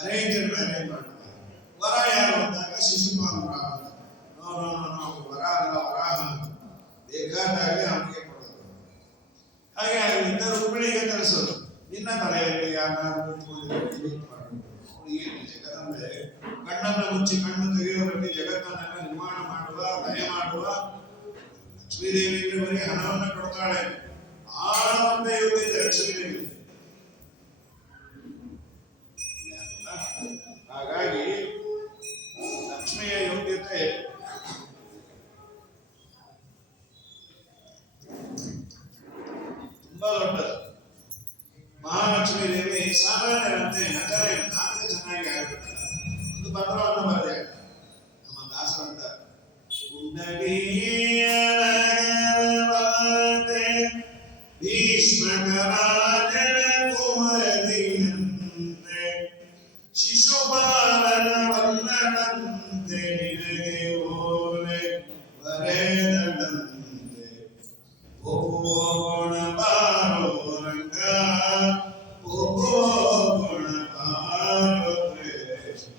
Arrange marriage ಮಾಡ್ತಾರೆ. ವರ ಯಾರು ಅಂದಾಗ ಶಿಶುಪಾಲ ವರ ಅಲ್ಲ ವರಾಹ ಬೇಕಾದಾಗೆ ಅವನಿಗೆ ಕೊಡೋದು. ಹಾಗೆ ಅವನಿಂದ ರುಕ್ಮಿಣಿಗೆ ತರಿಸೋದು. ನಿನ್ನ ತಲೆಯಲ್ಲಿ ಯಾರು ಜಗತ್ತಂದ್ರೆ ಕಣ್ಣನ್ನು ಮುಚ್ಚಿ ಕಣ್ಣು ತೆಗೆಯುವವರಲ್ಲಿ ಜಗತ್ತನ್ನೆಲ್ಲ ನಿರ್ಮಾಣ ಮಾಡುವ ಲಯ ಮಾಡುವ ಲಕ್ಷ್ಮೀದೇವಿಗೆ ಬರೀ ಹಣವನ್ನು ಕೊಡ್ತಾಳೆ. ಆಳವಂತೆ ಯೋಗ್ಯತೆ ಲಕ್ಷ್ಮೀದೇವಿ. ಹಾಗಾಗಿ ಲಕ್ಷ್ಮಿಯ ಯೋಗ್ಯತೆ ತುಂಬಾ ದೊಡ್ಡದು. ಮಹಾಲಕ್ಷ್ಮೀ ದೇವಿ ಸಾಮಾನ್ಯರಂತೆ ನಟನೆ ನಾಟಕ ಚೆನ್ನಾಗಿ ಆಗಿಬಿಡ್ತಾರೆ. ಒಂದು ಪತ್ರವನ್ನು ಬರೆದೆ ನಮ್ಮ ದಾಸರಂತ ಭೀಷ್ಮಕರಾಜನ ಕುಮರಿಯಂತೆ ಶಿಶುಪಾಲನ ವಲ್ಲನಂತೆ ನಿನಗೆ ಓಲೆ ಬರೆದಂತೆ ಓಣ ಬಾರೋ ರಂಗ ಓಣ ಬಾರೋ ಕೃಷ್ಣ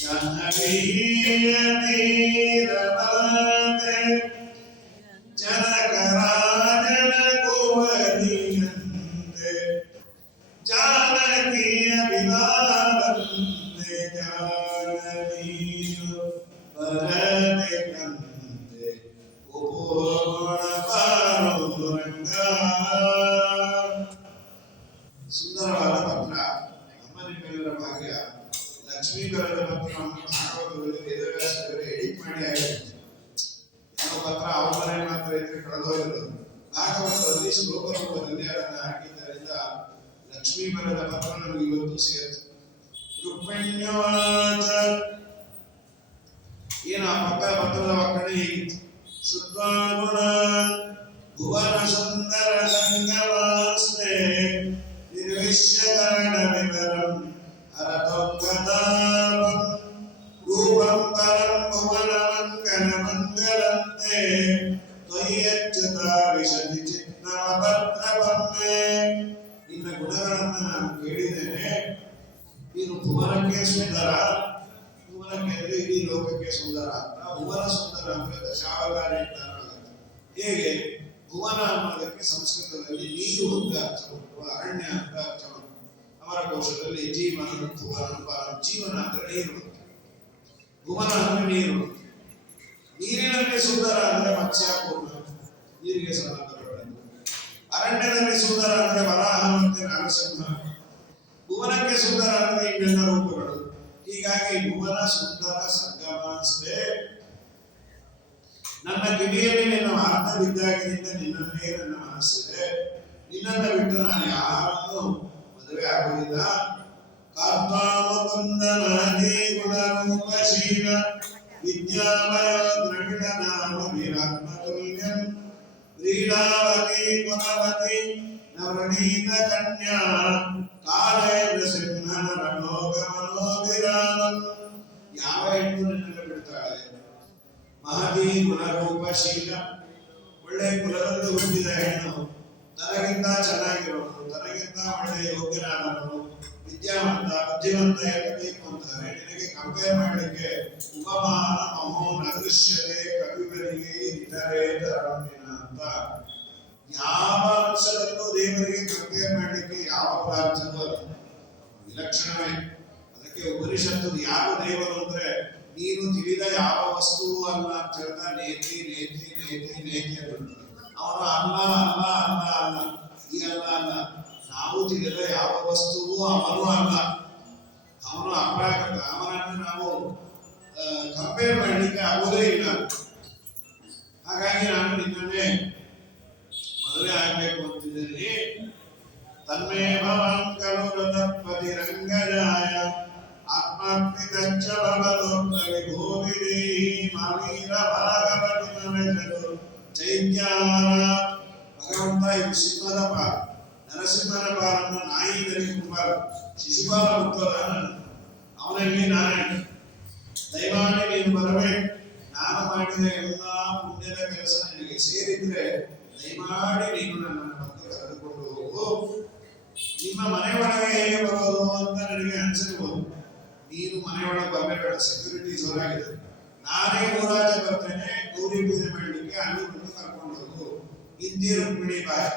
ಜಾಹ್ನವೀಯ ತೀರವಂತೆ ಜನಕರಾಜನ ಕುವರಿಯಂತೆ ಜಾನಕಿಯ ವಿವಾಹವಂತೆ ಜಾನಕಿಯು ಬರದೆ ಕಂತೆ ಓಣ ಬಾರೋ ರಂಗ. ಸುಂದರವಾದ ಪತ್ರ. ನಮ್ಮ ನಿಮ್ಮೆಲ್ಲರ ಭಾಗ್ಯ. ಲಕ್ಷ್ಮೀ ಬರದ ಪತ್ರವನ್ನು ಭಾಗವತದಲ್ಲಿ ವೇದವ್ಯಾಸರು ಎಡಿಟ್ ಮಾಡಿ ಆಗಿದೆ. ಯಾವ ಪತ್ರ ಅವ್ರ ಮನೆ ಮಾತ್ರ ಇದ್ರೆ ಕಳೆದೋಗಿರೋದು. ಭಾಗವತದಲ್ಲಿ ಶ್ಲೋಕ ರೂಪದಲ್ಲಿ ಅದನ್ನು ಹಾಕಿದ್ದರಿಂದ ಲಕ್ಷ್ಮೀ ಬರದ ಪತ್ರ ನಮಗೆ ಇವತ್ತು ಸಿಗುತ್ತೆ. ರುಕ್ಮಿಣ್ಯವಾಚ ಏನು ಆ ಪತ್ರದ ಒಕ್ಕಣೆ ಹೀಗಿತ್ತು. ಶುದ್ಧಾಗುಣ ಭುವನ ಸುಂದರ ಸಂಗಮಾಸ್ತೆ ನಿರ್ವಿಶ್ಯಕರಣ ವಿವರಂ ಹರತೋದ್ಗತಾಪಂ ರೂಪಂ ಪರಂ ಭುವನ ಮಂಗಲ ಮಂಗಲಂತೆ ತ್ವಯ್ಯಚ್ಯುತ ವಿಶದಿ ಚಿತ್ನವಪತ್ರಪಮ್ಮೆ. ನಿನ್ನ ಗುಣಗಳನ್ನು ನಾನು ಕೇಳಿದ್ದೇನೆ. ನೀನು ಭುವನಕ್ಕೆ ಸುಂದರ, ಭುವನಕ್ಕೆ ಅಂದ್ರೆ ಇಡೀ ಲೋಕಕ್ಕೆ ಸುಂದರ ಅಂತ. ಭುವನ ಸುಂದರ ಅಂದ್ರೆ ದಶಾವತಾರಿ ಅಂತ ಆಗುತ್ತೆ. ಹೇಗೆ ಭುವನ ಅನ್ನೋದಕ್ಕೆ ಸಂಸ್ಕೃತದಲ್ಲಿ ನೀರು ಅಂತ ಅರ್ಥ ಉಂಟು, ಅರಣ್ಯ ಅಂತ ಅರ್ಥ ಉಂಟು. ಅವರ ಕೋಶದಲ್ಲಿ ಜೀವನ ಭುವನ ಜೀವನ ಅಂದ್ರೆ ನೀರು, ಭುವನ ಅಂದ್ರೆ ನೀರು. ನೀರಿನಲ್ಲಿ ಸುಂದರ ಅಂದ್ರೆ ಮತ್ಸ್ಯಾಪೂರ್ಣ, ನೀರಿಗೆ ಸಂಬಂಧಪಟ್ಟದ್ದು. ಅರಣ್ಯದಲ್ಲಿ ಸುಂದರ ಅಂದ್ರೆ ವರಾಹ ಮತ್ತೆ ನರಸಿಂಹ. ಭುವನಕ್ಕೆ ಸುಂದರ ಅಂದ್ರೆ ಇನ್ನೆಲ್ಲ ರೂಪಗಳು. ಹೀಗಾಗಿ ಭುವನ ಸುಂದರ ಸಂಗಮಾಸ್ತೆ. ನನ್ನ ಕಿವಿಯಲ್ಲಿ ನಿನ್ನ ವಾರ್ತ ಬಿದ್ದಾಗಿನಿಂದ ನಿನ್ನನ್ನೇ ನನ್ನ ಮನಸ್ಸಿದೆ. ನಿನ್ನನ್ನು ಬಿಟ್ಟು ನಾನು ಯಾರನ್ನು ಮದುವೆ ಆಗುವುದಿಲ್ಲ. ಕಾರ್ತಾಮಕುಂದನಾದಿ ಗುಣರೂಪಶೀಲ ವಿದ್ಯಾಮಯ ದ್ರವಿಡ ನಾಮ ವೀರಾತ್ಮತುಲ್ಯಂ ಕ್ರೀಡಾವತಿ ಗುಣವತಿ ನವನೀತ ಕನ್ಯಾ ಕಾಲೇಂದ್ರ ಸಿಂಹನ ರಣೋಗ ಮನೋಭಿರಾಮಂ. ಯಾವ ಹೆಣ್ಣು ನಿನ್ನನ್ನು ಬಿಡ್ತಾಳೆ? ಮಹತಿ ಗುಣರೂಪಶೀಲ, ಒಳ್ಳೆ ಕುಲದಲ್ಲಿ ಹುಟ್ಟಿದ ಹೆಣ್ಣು, ತನಗಿಂತ ಚೆನ್ನಾಗಿರೋನು, ತನಗಿಂತ ಒಳ್ಳೆ ಯೋಗ್ಯನಾದವನು, ವಿದ್ಯಾವಂತ ಬುದ್ಧಿವಂತ ಇರಬೇಕು ಅಂತಾರೆ. ನಿನಗೆ ಕಂಪೇರ್ ಮಾಡಲಿಕ್ಕೆ ಉಪಮಾನ ಮಹೋ ನದೃಶ್ಯತೆ ಕವಿಗಳಿಗೆ ಇತರೆ ತರಮಿನ ಅಂತ ಯಾವ ಅಂಶದಲ್ಲೂ ದೇವರಿಗೆ ಕಂಪೇರ್ ಮಾಡಲಿಕ್ಕೆ ಯಾವ ಪದಾರ್ಥವೂ ವಿಲಕ್ಷಣವೇ. ಅದಕ್ಕೆ ಉಪನಿಷತ್ತು ಯಾವ ದೇವರು ಅಂದ್ರೆ ನೀನು ತಿಳಿದ ಯಾವ ವಸ್ತುವು ಅಲ್ಲ ಅಂತ ಹೇಳ್ತಾ ನೇತಿ ನೇತಿ ನೇತಿ ನೇತಿ ಅಂತ. ಅವನು ಅಲ್ಲ ಅಲ್ಲ ಅಲ್ಲ ಅಲ್ಲ ಈ ಅಲ್ಲ ಅಲ್ಲ. ನಾವು ತಿಳಿದ ಯಾವ ವಸ್ತುವು ಅವನು ಅಲ್ಲ, ಅವನು ಅಪ್ರಾಕೃತ. ಅವನನ್ನು ನಾವು ಕಂಪೇರ್ ಮಾಡಲಿಕ್ಕೆ ಆಗೋದೇ ಇಲ್ಲ. ಹಾಗಾಗಿ ನಾನು ನಿನ್ನನ್ನೇ ಮದುವೆ ಆಗ್ಬೇಕು ಅಂತಿದ್ದೀನಿ. ತನ್ಮೇ ಭವಂ ಖಲು ರಥಪತಿ ರಂಗಜಾಯ ಆತ್ಮಾರ್ಪಿತಚ್ಚ ಭವಲೋಕ ವಿಭೂಮಿದೇಹಿ ಮಾವೀರ ಭಾಗವತಿ ನಮೆಜರು ಚೈತ್ಯಾರ. ಭಗವಂತ ಇದು ಸಿಂಹದ ಪಾಲ, ನರಸಿಂಹನ ಪಾಲನ್ನು ನಾಯಿಗಳಿಗೆ ಕುಮಾರ ಶಿಶುಪಾಲ ಮುಕ್ತದ ಅವನಲ್ಲಿ ನಾನೇ. ದಯಮಾಡಿ ನೀನು ಬರಬೇಕು. ನಾನು ಮಾಡಿದ ಎಲ್ಲ ಪುಣ್ಯದ ಕೆಲಸ ನಿನಗೆ ಸೇರಿದ್ರೆ ದಯಮಾಡಿ ನೀನು ನನ್ನನ್ನು ಬಂದು ಕರೆದುಕೊಂಡು ಹೋಗು. ನಿಮ್ಮ ಮನೆ ಒಳಗೆ ಹೇಗೆ ಬರೋದು ಅಂತ ಅಂತ ನನಗೆ ಅನ್ಸಿರ್ಬೋದು. ನೀನು ಮನೆಯೊಳಗೆ ಬರಬೇಡ, ಸೆಕ್ಯೂರಿಟಿ ಜೋರಾಗಿದೆ. ನಾನೇ ಊರಾಚೆ ಬರ್ತೇನೆ, ಗೌರಿ ಪೂಜೆ ಮಾಡಲಿಕ್ಕೆ ಅಲ್ಲಿ ಬಂದು ಕರ್ಕೊಂಡು ಹೋಗು. ಹಿಂದಿ ರುಕ್ಮಿಣಿ ಬಾಯಿ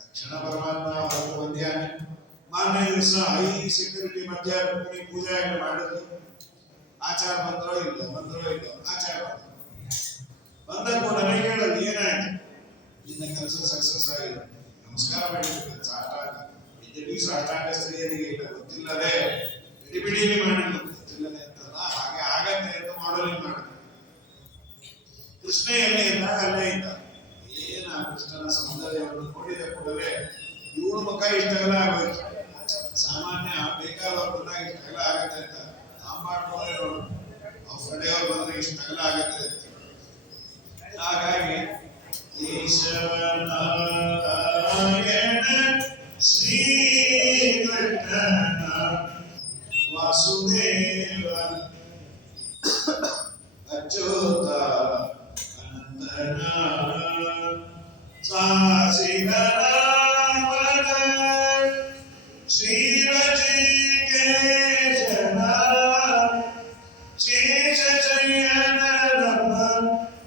ತಕ್ಷಣ ಪರಮಾತ್ಮ ಹೊರಗೆ ಬಂದ್ಯಾನೆ. ಮಾರನೇ ದಿವಸ ಹೈ ಸೆಕ್ಯೂರಿಟಿ ಮಧ್ಯ ರುಕ್ಮಿಣಿ ಪೂಜೆ ಮಾಡಿದ್ರು. ಆಚಾರ ಬಂದ್ರೋ ಇಲ್ಲೋ ಆಚಾರ ಬಂದ ಕೂಡಲೇ ಹೇಳೋದು ಏನಾಯ್ತು, ನಿನ್ನ ಕೆಲಸ ಸಕ್ಸಸ್ ಆಗಿದೆ, ನಮಸ್ಕಾರ ಮಾಡಿರ್ಬೇಕು. ಸಾಷ್ಟಾಂಗ ಬಿಜೆಪಿ ಸಾಷ್ಟಾಂಗ ಸ್ತ್ರೀಯರಿಗೆ ಇಲ್ಲ ಗೊತ್ತಿಲ್ಲದೆ ಬಿಡಿಬಿಡಿಲಿ ಮಾಡಿಲ್ಲ, ಗೊತ್ತಿಲ್ಲದೆ ಅಂತಲ್ಲ, ಹಾಗೆ ಆಗತ್ತೆ ಅಂತ ಮಾಡೋಲಿ ಮಾಡ. ಕೃಷ್ಣ ಎಲ್ಲೇ ಇದ್ದಾಗ ಅಲ್ಲೇ ಇದ್ದ. ಏನ ಕೃಷ್ಣನ ಸೌಂದರ್ಯವನ್ನು ನೋಡಿದ ಕೂಡಲೇ ಇವಳ ಮುಖ ಇಷ್ಟೆಲ್ಲ ಆಗೋಯ್ತು. ಸಾಮಾನ್ಯ ಬೇಕಾದವ್ರನ್ನ ಇಷ್ಟೆಲ್ಲ ಆಗತ್ತೆ ಅಂತ ಮಾಡ್ಕೊಂಡ್ರೆ ನೋಡು, ಅವ್ರ ಕಡೆಯವ್ರು ಬಂದ್ರೆ ಇಷ್ಟೆಲ್ಲ ಆಗತ್ತೆ ಅಂತ. ಹಾಗಾಗಿ ಈಶ್ವರನಾರಾಯಣ ಶ್ರೀಕೃಷ್ಣನ ವಾಸುದೇವ ಅಚ್ಯುತ ಅನಂತನ ಸಾಸಿಗರಾಮನ ಶ್ರೀರಚಿಕೇಶನ ಶೇಷಶಯನ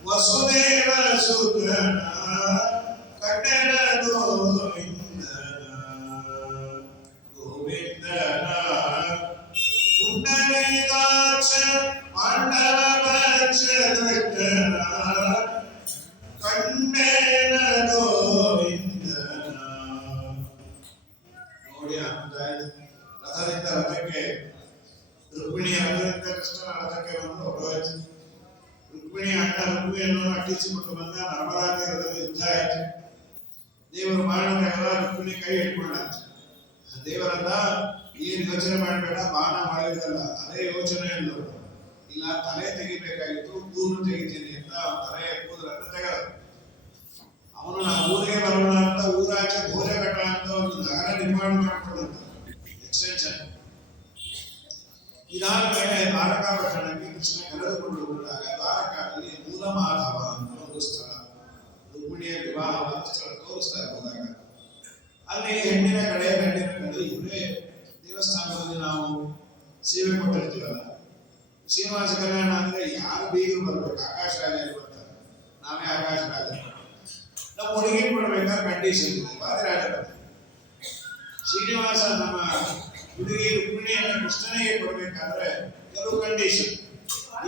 ವಸುದೇವ ಸುತನ ಕಟ್ಟಡ ಗೋವಿಂದನ ಪುಂಡರೀಕಾಕ್ಷ ಪಾಂಡವ ಪಕ್ಷ ದೃಷ್ಟನ ಕಣ್ಣೇನ ಗೋವಿಂದನ. ನೋಡಿ ರಥದಿಂದ ರಥಕ್ಕೆ ರುಕ್ಮಿಣಿಯ ರಥದಿಂದ ಕೃಷ್ಣನ ರಥಕ್ಕೆ ಬಂದು ಹೋಯ್ತು. ರುಕ್ಮಿಣಿ ಅಣ್ಣ ರುಕ್ಮಿಣಿಯನ್ನು ಅಟ್ಟಿಸಿಕೊಂಡು ಬಂದ. ನರ್ಮದಾ ತೀರದಲ್ಲಿ ಯುದ್ಧ ಆಯ್ತು. ದೇವರು ಮಾಡಿದಾಗ ರುಕ್ಮಿಣಿ ಕೈ ಹಿಡ್ಕೊಂಡ. ದೇವರನ್ನ ಏನ್ ಯೋಚನೆ ಮಾಡಬೇಡ, ಬಾಣ ಮಾಡಿದಲ್ಲ ಅದೇ ಯೋಚನೆ ಎಂದರು. ಇಲ್ಲ ತಲೆ ತೆಗಿಬೇಕಾಗಿತ್ತು, ಕೂದಲು ತೆಗಿತೀನಿ ಅಂತ ತಲೆಯ ಕೂದಲನ್ನು ತೆಗೆದ. ಅವನು ನಾವು ಊರಿಗೆ ಬರೋಣ ಅಂತ ಊರಾಚೆ ಭೋಜಘಟ್ಟ ಅಂತ ಒಂದು ನಗರ ನಿರ್ಮಾಣ ಮಾಡಿಕೊಂಡಂತ ಎಕ್ಸ್ಟೆನ್ಷನ್. ಇದಾದ ಮೇಲೆ ದ್ವಾರಕಾ ಪಟ್ಟಣಕ್ಕೆ ಕೃಷ್ಣ ಕರೆದುಕೊಂಡು ಹೋದಾಗ ದ್ವಾರಕಾದಲ್ಲಿ ಮೂಲಮಾಧವ ಅಂತ ಒಂದು ಸ್ಥಳ, ರುಕ್ಮಿಣಿಯ ವಿವಾಹವಾದ ಸ್ಥಳ ತೋರಿಸ್ತಾರೆ. ಹೋದಾಗ ಅಲ್ಲಿ ಹೆಣ್ಣಿನ ಕಡೆ ಗಂಡಿನ ಕಡೆ ಇವರೇ ದೇವಸ್ಥಾನದಲ್ಲಿ ನಾವು ಸೇವೆ ಕೊಟ್ಟಿರ್ತೀವಲ್ಲ, ಶ್ರೀನಿವಾಸ ಕಲ್ಯಾಣ ಅಂದ್ರೆ ಯಾರು ಬೀಗರು ಬರ್ಬೇಕು, ಆಕಾಶ ರಾಜ ಬರ್ತಾರೆ, ನಾವೇ ಆಕಾಶ ರಾಜ. ನಮ್ಮ ಹುಡುಗಿ ಕೊಡ್ಬೇಕಾದ್ರೆ ಕಂಡೀಷನ್ ಇದೆ, ವಾದಿರಾಜ. ಶ್ರೀನಿವಾಸ ನಮ್ಮ ಹುಡುಗಿ ರುಕ್ಮಿಣಿಯನ್ನು ಕೃಷ್ಣನಿಗೆ ಕೊಡ್ಬೇಕಾದ್ರೆ ಕೆಲವು ಕಂಡೀಷನ್.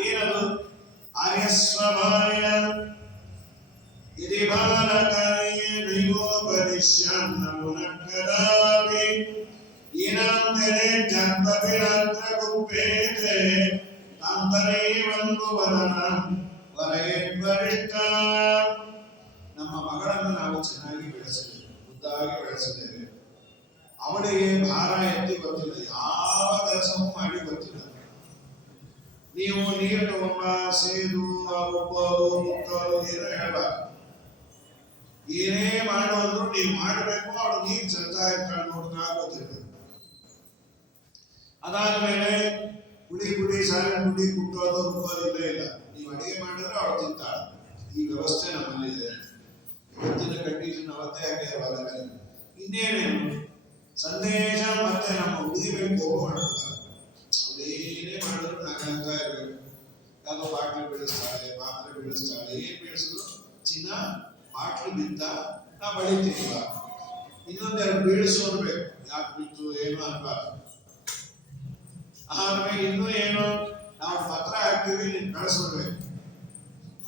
ಏನದು? ಆರ್ಯಸ್ವಭಾಯ ಇದಿ ಬಾಲಕಾಯ ನೈಗೋಪದಿಶ್ಯಾನ್ ನಮುನಕ್ಕದಾಮಿ ಈನಾಂತರೆ ಜಂತಪಿರಾತ್ರ ಗುಪ್ಪೇತೆ ತಾಂತರೇ ಒಂದು ವರನ ವರಯೇದ್ವರಿಷ್ಠ. ನಮ್ಮ ಮಗಳನ್ನು ನಾವು ಚೆನ್ನಾಗಿ ಬೆಳೆಸಿದ್ದೇವೆ, ಮುದ್ದಾಗಿ ಬೆಳೆಸಿದ್ದೇವೆ. ಅವಳಿಗೆ ಭಾರ ಎತ್ತಿ ಗೊತ್ತಿಲ್ಲ, ಯಾವ ಕೆಲಸವೂ ಮಾಡಿ ಗೊತ್ತಿಲ್ಲ. ನೀವು ನೀರು ತಗೊಂಬ, ಸೇದು, ಉಪ್ಪೋದು, ಮುಟ್ಟೋದು ಏನೋ ಹೇಳಬಾರ್ದು. ಏನೇ ಮಾಡೋದ್ರು ನೀವು ಮಾಡಬೇಕು, ಅವಳು ನೀರು ಚಲ್ತಾ ಇರ್ತಾಳೆ ನೋಡ್ತಾ ಗೊತ್ತಿರ್ತದೆ. ಅದಾದ ಮೇಲೆ ಗುಡಿ ಸಾಲ ಗುಡಿ ಕುಟ್ಟೋದು ರುಬ್ಬೋದು ಇಲ್ಲ. ನೀವು ಅಡಿಗೆ ಮಾಡಿದ್ರೆ ಅವಳು ತಿಂತಾಳೆ. ಈ ವ್ಯವಸ್ಥೆ ನಮ್ಮಲ್ಲಿದೆ. ಇವತ್ತಿನ ಕಂಡೀಷನ್ ಅವತ್ತೇ ಆಗಿರುವಾಗ ಇನ್ನೇನೇನು ಸಂದೇಶ ಮತ್ತೆ ನಮ್ಮ ಹುಡುಗಿ ಮೇಲೆ ಕೋಪ ಮಾಡ್ತಾರೆ. ಅವಳೇನೇ ಮಾಡಿದ್ರು ನಗಾಗ್ತಾ ಇರ್ಬೇಕು. ಯಾವುದೋ ಬಾಟ್ಲಿ ಬೀಳಿಸ್ತಾಳೆ, ಪಾತ್ರೆ ಬೀಳಿಸ್ತಾಳೆ. ಏನ್ ಬೀಳಿಸಿದ್ರು? ಚಿನ್ನ ಬಾಟ್ಲಿ ಬಿದ್ದ ನಾ ಬಳಿತೀನಿಲ್ಲ, ಇನ್ನೊಂದೆರಡು ಬೀಳಿಸು ಅನ್ಬೇಕು. ಯಾಕೆ ಬಿತ್ತು ಏನು ಅನ್ಬಾರ್ದು. ಆಮೇಲೆ ಇನ್ನೂ ಏನು, ನಾವು ಪತ್ರ ಹಾಕ್ತೀವಿ, ನೀನು ಕಳಿಸ್ಬಿಡ್ಬೇಕು.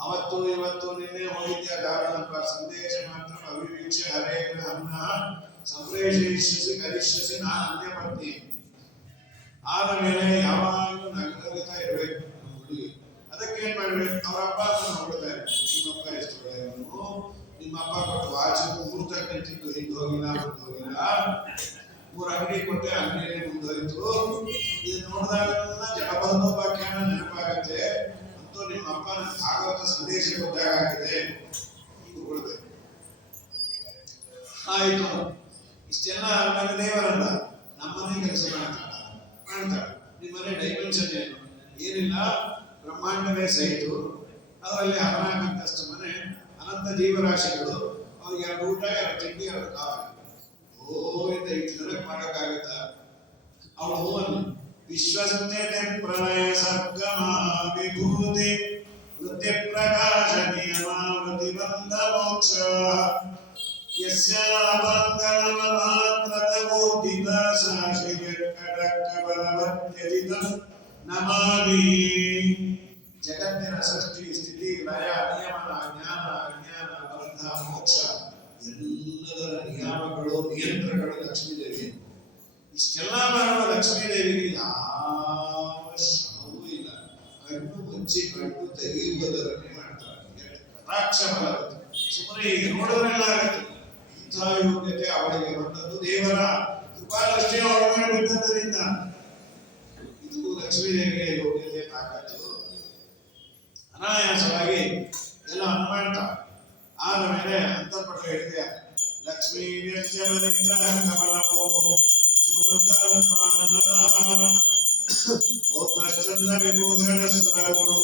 ಅವತ್ತು ಇವತ್ತು ನಿನ್ನೆ ಹೋಗಿದ್ಯಾ ಗಾಢ ಅನ್ಬಾರ್ದು. ಸಂದೇಶ ಮಾತ್ರ ಅವಿವೀಕ್ಷೆ ಹರೇ ಅನ್ನ ಸಂಪ್ರೇಷಿಸಿ ಕರಿಷ್ಯಸಿ ನಾ ಅನ್ಯ ಪತ್ನಿ. ಆದ ಮೇಲೆ ಯಾವಾಗಲೂ ನಗನಗುತ್ತಾ ಇರ್ಬೇಕು ನಮ್ಮ ಹುಡುಗಿ. ಅದಕ್ಕೆ ಏನ್ ಮಾಡ್ಬೇಕು? ಅವ್ರ ಅಪ್ಪ ನೋಡ್ತಾರೆ, ನಿಮ್ಮಪ್ಪ ಎಷ್ಟು ಒಳ್ಳೆಯವನು, ನಿಮ್ಮಪ್ಪ ಕೊಟ್ಟು ವಾಚ್ 3 ತಟ್ಟೆ ತಿಂದು ಹಿಂದೆ ಹೋಗಿಲ್ಲ, ಮುಂದೆ ಹೋಗಿಲ್ಲ, 3 ಅಂಗಡಿ ಕೊಟ್ಟೆ, ಅಂಗಡಿಯೇ ಮುಂದೋಯ್ತು. ಇದು ನೋಡಿದಾಗೆಲ್ಲ ಜಡಬಂಧೋಪಾಖ್ಯಾನ ನೆನಪಾಗತ್ತೆ. ಅಂತೂ ನಿಮ್ಮಪ್ಪ ನನಗೆ ಭಾಗವತ ಸಂದೇಶ ಕೊಟ್ಟಾಗಿದೆ. ಈಗ ಉಳಿದೆ ಆಯ್ತು. ಇಷ್ಟೆಲ್ಲ ನನ್ನ ದೇವರಲ್ಲ, ನಮ್ಮನೆ ಕೆಲಸ ಮಾಡ್ತಾಳೆ. ನಿಮ್ಮನೆ ಡೈಮೆನ್ಷನ್ ಏನು? ಏನಿಲ್ಲ, ಬ್ರಹ್ಮಾಂಡವೇ ಸಹಿತು. ಅದರಲ್ಲಿ 14 ಅಂತಸ್ತು ಮನೆ, ಅನಂತ ಜೀವರಾಶಿಗಳು. ಅವ್ರಿಗೆ 2 ಊಟ, 2 ತಿಂಡಿ, 2 ಕಾಫಿ. ಓ ಇಂದ 8 ಜನಕ್ಕೆ ಮಾಡೋಕ್ಕಾಗತ್ತಾ? ಅವಳು ಹೂವನ್ನು ವಿಶ್ವಸ್ಥಿತಿ ಪ್ರಳಯ ಸರ್ಗಮ ವಿಭೂತಿ ವೃತ್ತಿ ಪ್ರಕಾಶ ನಿಯಮ ವೃತ್ತಿ ಬಂಧ ಮೋಕ್ಷ ಯಸ್ಯಾಪಂಗಲವ ಮಾತ್ರತ ಊರ್ಜಿತ ಸಾಶಿಕಡಕ ಬಲವತ್ಯಜಿತಂ ನಮಾಮಿ. ಜಗತ್ತಿನ ಸೃಷ್ಟಿ ಸ್ಥಿತಿ ಲಯ ನಿಯಮನ ಜ್ಞಾನ ಅಜ್ಞಾನ ಬಂಧ ಮೋಕ್ಷ ಎಲ್ಲದರ ನಿಯಮಗಳು ನಿಯಂತ್ರಗಳು ಲಕ್ಷ್ಮೀದೇವಿ. ಇಷ್ಟೆಲ್ಲ ಮಾಡುವ ಲಕ್ಷ್ಮೀದೇವಿಗೆ ಯಾವ ಶ್ರಮವೂ ಇಲ್ಲ. ಕಣ್ಣು ಮುಚ್ಚಿ ಕಣ್ಣು ತೆಗೆಯುವುದರನ್ನೇ ಮಾಡ್ತಾರೆ. ಕಟಾಕ್ಷ ಬಲ ಸುಮ್ಮನೆ ಈಗ ನೋಡೋರೆಲ್ಲ ಆಗುತ್ತೆ. ಇಂಥ ಯೋಗ್ಯತೆ ಅವಳಿಗೆ ಬಂದದ್ದು ದೇವರ ಕೃಪಾದೃಷ್ಟಿ ಅವಳ ಮೇಲೆ ಬಿದ್ದದ್ದರಿಂದ. ಇದು ಲಕ್ಷ್ಮೀದೇವಿಯ ಯೋಗ್ಯತೆ ತಾಕತ್ತು. ಅನಾಯಾಸವಾಗಿ ಎಲ್ಲ ಮಾಡ್ತಾರೆ. ಆದ ಮೇಲೆ ಅಂತರ್ಪಟ ಹೇಳಿದೆ ಲಕ್ಷ್ಮೀ ವ್ಯತ್ಯಮನಿಂದ ಕಮಲಮೋ ಪೌತ್ರಶ್ಚಂದ್ರ ವಿಭೂಷಣ ಸುರಗುರು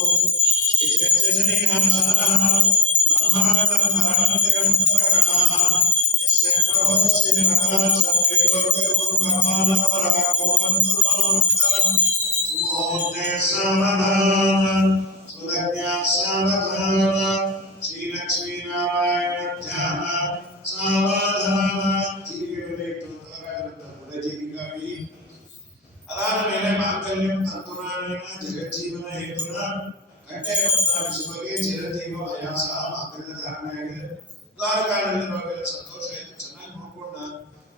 ಶ್ರೀ ಲಕ್ಷ್ಮೀ ನಾರಾಯಣ ಧ್ಯಾನ ಸಾವಧಾನ ಜೀವಿಗಾಗಿ. ಅದಾದ ಮೇಲೆ ಮಾಂಗಲ್ಯಂ ತಂತುನಾನೇನ ಜಗಜ್ಜೀವನ ಹೇತುನ ಗಂಟೆ ಬಂದಾಗಿಸುವಗೆ ಚಿರಜೀವ ವಯಾಸ ಮಾಂಗಲ್ಯ ಧಾರಣೆಯಾಗಿದೆ. ದ್ವಾರಕಾಲದಲ್ಲಿ ಸಂತೋಷ ಆಯ್ತು, ಚೆನ್ನಾಗಿ ನೋಡ್ಕೊಂಡ.